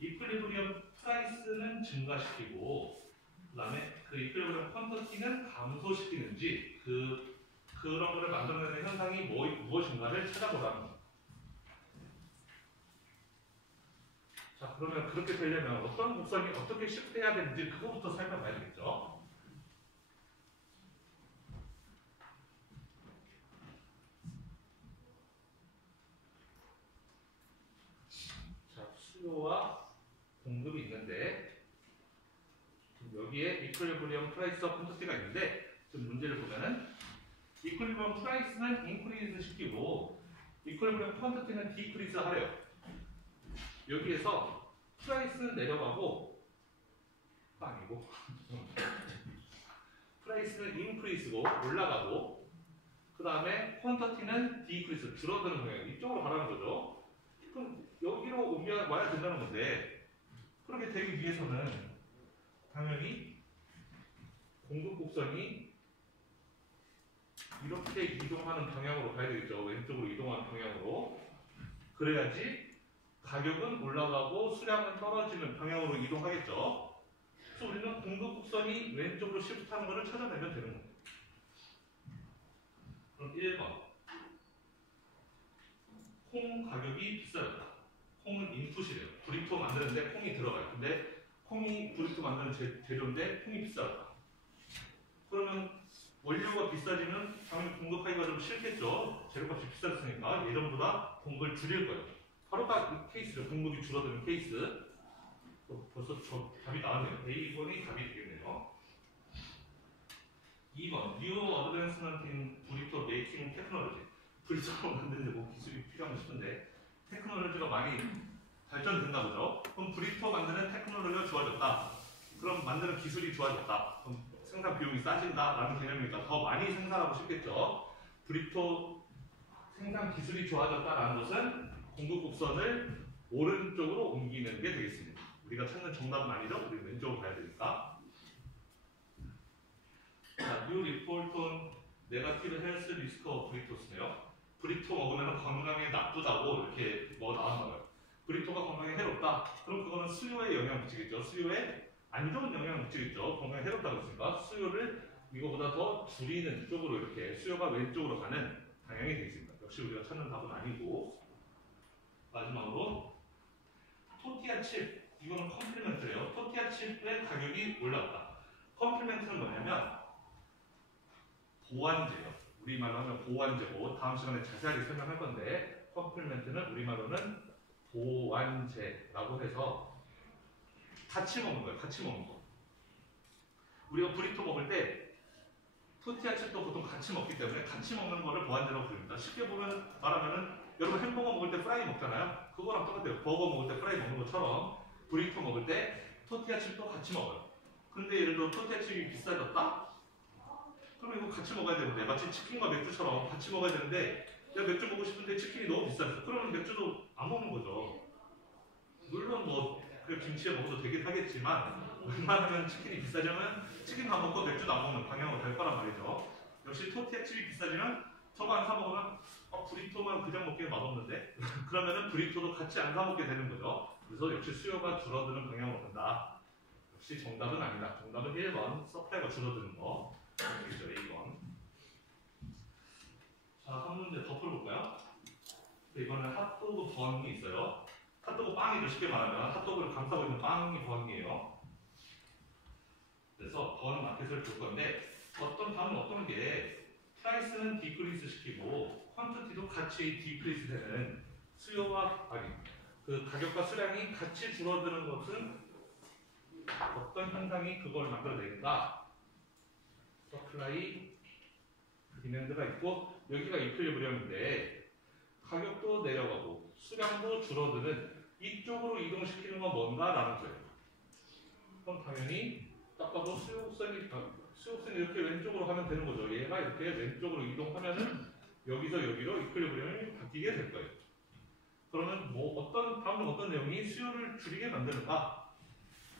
이퀄리브리엄 프라이스는 증가시키고 그 다음에 그 이퀄리브리엄 퀀터티는 감소시키는지 그런 거를 만들어내는 현상이 무엇인가를 찾아보라는 거예요. 자, 그러면 그렇게 되려면 어떤 곡선이 어떻게 시프트해야 되는지 그거부터 살펴봐야 되겠죠. 수요와 공급이 있는데 여기에 이퀄리브리엄 프라이스와 퀀터티가 있는데 지금 문제를 보면은 이퀄리브리엄 프라이스는 인크리즈 시키고 이퀄리브리엄 퀀터티는 디크리즈 하래요. 여기에서 프라이스는 내려가고 아니고 프라이스는 인크리즈고 올라가고 그 다음에 퀀터티는 디크리즈 줄어드는 거예요. 이쪽으로 가라는 거죠. 그럼 여기로 옮겨와야 된다는 건데 그렇게 되기 위해서는 당연히 공급 곡선이 이렇게 이동하는 방향으로 가야 되겠죠. 왼쪽으로 이동하는 방향으로. 그래야지 가격은 올라가고 수량은 떨어지는 방향으로 이동하겠죠. 그래서 우리는 공급 곡선이 왼쪽으로 시프트하는 것을 찾아내면 되는 겁니다. 그럼 1번 콩 가격이 비싸졌다. 콩은 인풋이래요. 브리토 만드는데 콩이 들어가요. 근데 콩이 브리토 만드는 재료인데 콩이 비싸졌다. 그러면 원료가 비싸지면 당연히 공급하기가 좀 싫겠죠. 재료값이 비쌌으니까 예전보다 공급을 줄일 거예요. 바로 딱 이 케이스죠. 공급이 줄어드는 케이스. 벌써 저 답이 나왔네요. A번이 답이 되겠네요. 2번 New Advancement in Burrito Making Technology. 브리토 만드는데 뭐 기술이 필요한가 싶은데 테크놀로지가 많이 발전됐나 보죠. 그럼 브리토 만드는 테크놀로지가 좋아졌다. 그럼 만드는 기술이 좋아졌다. 그럼 생산 비용이 싸진다라는 개념이니까 더 많이 생산하고 싶겠죠. 브리토 생산 기술이 좋아졌다라는 것은 공급 곡선을 오른쪽으로 옮기는 게 되겠습니다. 우리가 찾는 정답은 아니죠. 우리 왼쪽으로 가야 되니까. 자, new report on negative health risk of 브리토스네요. 브리토 먹으면 건강에 나쁘다고 이렇게 뭐 나왔나 봐요. 브리토가 건강에 해롭다. 그럼 그거는 수요에 영향을 미치겠죠. 수요에 안 좋은 영향을 미치겠죠. 건강에 해롭다고 했으니까 수요를 이거보다 더 줄이는 쪽으로 이렇게 수요가 왼쪽으로 가는 방향이 되겠습니다. 역시 우리가 찾는 답은 아니고. 마지막으로 토티아 칩, 이거는 컴플리멘트래요. 토티아 칩의 가격이 올라갔다. 컴플리멘트는 뭐냐면 보완제요. 우리말로 하면 보완제고 다음 시간에 자세하게 설명할 건데 컴플리멘트는 우리말로는 보완제라고 해서 같이 먹는 거예요. 같이 먹는 거. 우리가 브리토 먹을 때 토티아 칩도 보통 같이 먹기 때문에 같이 먹는 거를 보완제라고 부릅니다. 쉽게 보면 말하면은 여러분 햄버거 먹을 때 프라이 먹잖아요. 그거랑 똑같아요. 버거 먹을 때 프라이 먹는 것처럼 브리토 먹을 때 토티아 칩도 같이 먹어요. 근데 예를 들어 토티아 칩이 비싸졌다? 그럼 이거 같이 먹어야 되는데 마치 치킨과 맥주처럼 같이 먹어야 되는데 내가 맥주 먹고 싶은데 치킨이 너무 비쌌어. 그러면 맥주도 안 먹는 거죠. 물론 뭐 김치에 먹어도 되긴 하겠지만 웬만하면 치킨이 비싸지면 치킨도 안 먹고 맥주도 안 먹는 방향으로 될 거란 말이죠. 역시 토티아 칩이 비싸지면 저거 안 사 먹으면 브리토만 그냥 먹기엔 맛없는데 그러면은 브리토도 같이 안 사 먹게 되는 거죠. 그래서 역시 수요가 줄어드는 방향으로 간다. 역시 정답은 아니다. 정답은 1번 서플라이가 줄어드는 거. 되겠죠, A번. 자, 한 문제 더 풀어볼까요? 이번엔 핫도그 번이 있어요. 핫도그 빵이죠. 쉽게 말하면 핫도그를 감싸고 있는 빵이 번이에요. 그래서 번 마켓을 볼 건데 다음은 어떤 게 프라이스는 디크리스 시키고 퀀티티도 같이 디크리스 되는 그 가격과 수량이 같이 줄어드는 것은 어떤 현상이 그걸 만들어내는가? 서플라이 디맨드가 있고 여기가 이퀄리브리엄인데 가격도 내려가고 수량도 줄어드는 이쪽으로 이동시키는 건 뭔가라는 거예요. 그럼 당연히 딱 봐도 수요곡선이 이렇게 왼쪽으로 가면 되는 거죠. 얘가 이렇게 왼쪽으로 이동하면은 여기서 여기로 이퀄리브리엄이 바뀌게 될 거예요. 그러면 다음은 어떤 내용이 수요를 줄이게 만드는가?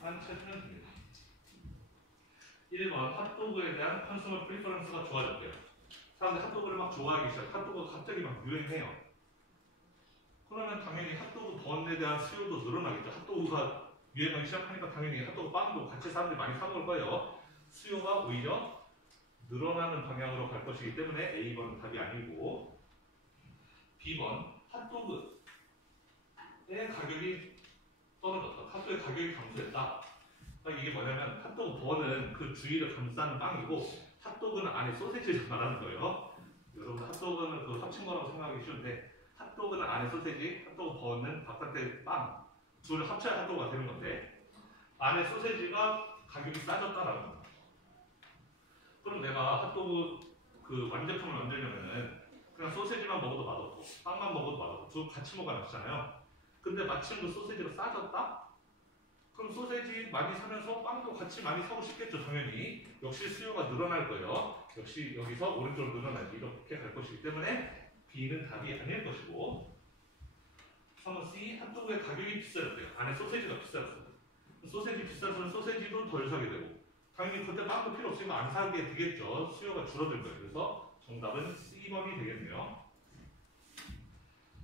한 찾으면 됩니다. 1번 핫도그에 대한 컨슈머 프리퍼런스가 좋아졌대요. 사람들이 핫도그를 막 좋아하기 시작. 핫도그가 갑자기 막 유행해요. 그러면 당연히 핫도그 번에 대한 수요도 늘어나겠죠. 핫도그가 유행하기 시작하니까 당연히 핫도그 빵도 같이 사람들이 많이 사 먹을 거예요. 수요가 오히려 늘어나는 방향으로 갈 것이기 때문에 A번은 답이 아니고 B번 핫도그의 가격이 떨어졌다. 핫도그의 가격이 감소했다. 이게 뭐냐면 핫도그 번은 그 주위를 감싸는 빵이고 핫도그는 안에 소세지를 말하는 거예요. 여러분 핫도그는 그 합친 거라고 생각하기 쉬운데 핫도그는 안에 소세지, 핫도그 번은 바깥에 빵 둘을 합쳐야 핫도그가 되는 건데 안에 소세지가 가격이 싸졌다라는 겁니다. 그럼 내가 핫도그 그 완제품을 만들려면은 그냥 소세지만 먹어도 맛없고 빵만 먹어도 맛없고 둘 같이 먹어야 맛있잖아요. 근데 마침 그 소세지가 싸졌다? 그럼 소세지 많이 사면서 빵도 같이 많이 사고 싶겠죠, 당연히. 역시 수요가 늘어날 거예요. 역시 여기서 오른쪽으로 늘어나지 이렇게 갈 것이기 때문에 B는 답이 아닐 것이고 3번 C 핫도그의 가격이 비싸졌대요. 안에 소세지가 비싸졌어요. 소세지 비싸서는 소세지도 덜 사게 되고 당연히 그때 빵도 필요 없으면 안 사게 되겠죠. 수요가 줄어들 거예요. 그래서 정답은 C번이 되겠네요.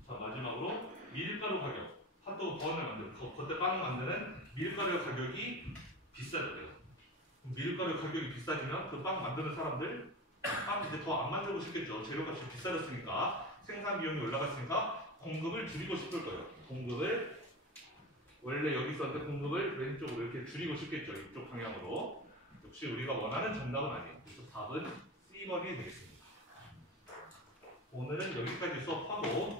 자, 마지막으로 밀가루 가격. 핫도그 번을 만드는, 겉에 빵을 만드는 밀가루 가격이 비싸졌대요. 밀가루 가격이 비싸지면 그 빵 만드는 사람들 빵 이제 더 안 만들고 싶겠죠. 재료값이 비싸졌으니까 생산 비용이 올라갔으니까 공급을 줄이고 싶을 거예요. 원래 여기 있었는데 공급을 왼쪽으로 이렇게 줄이고 싶겠죠. 이쪽 방향으로. 역시 우리가 원하는 정답은 아니에요. 그래서 답은 C번이 되겠습니다. 오늘은 여기까지 수업하고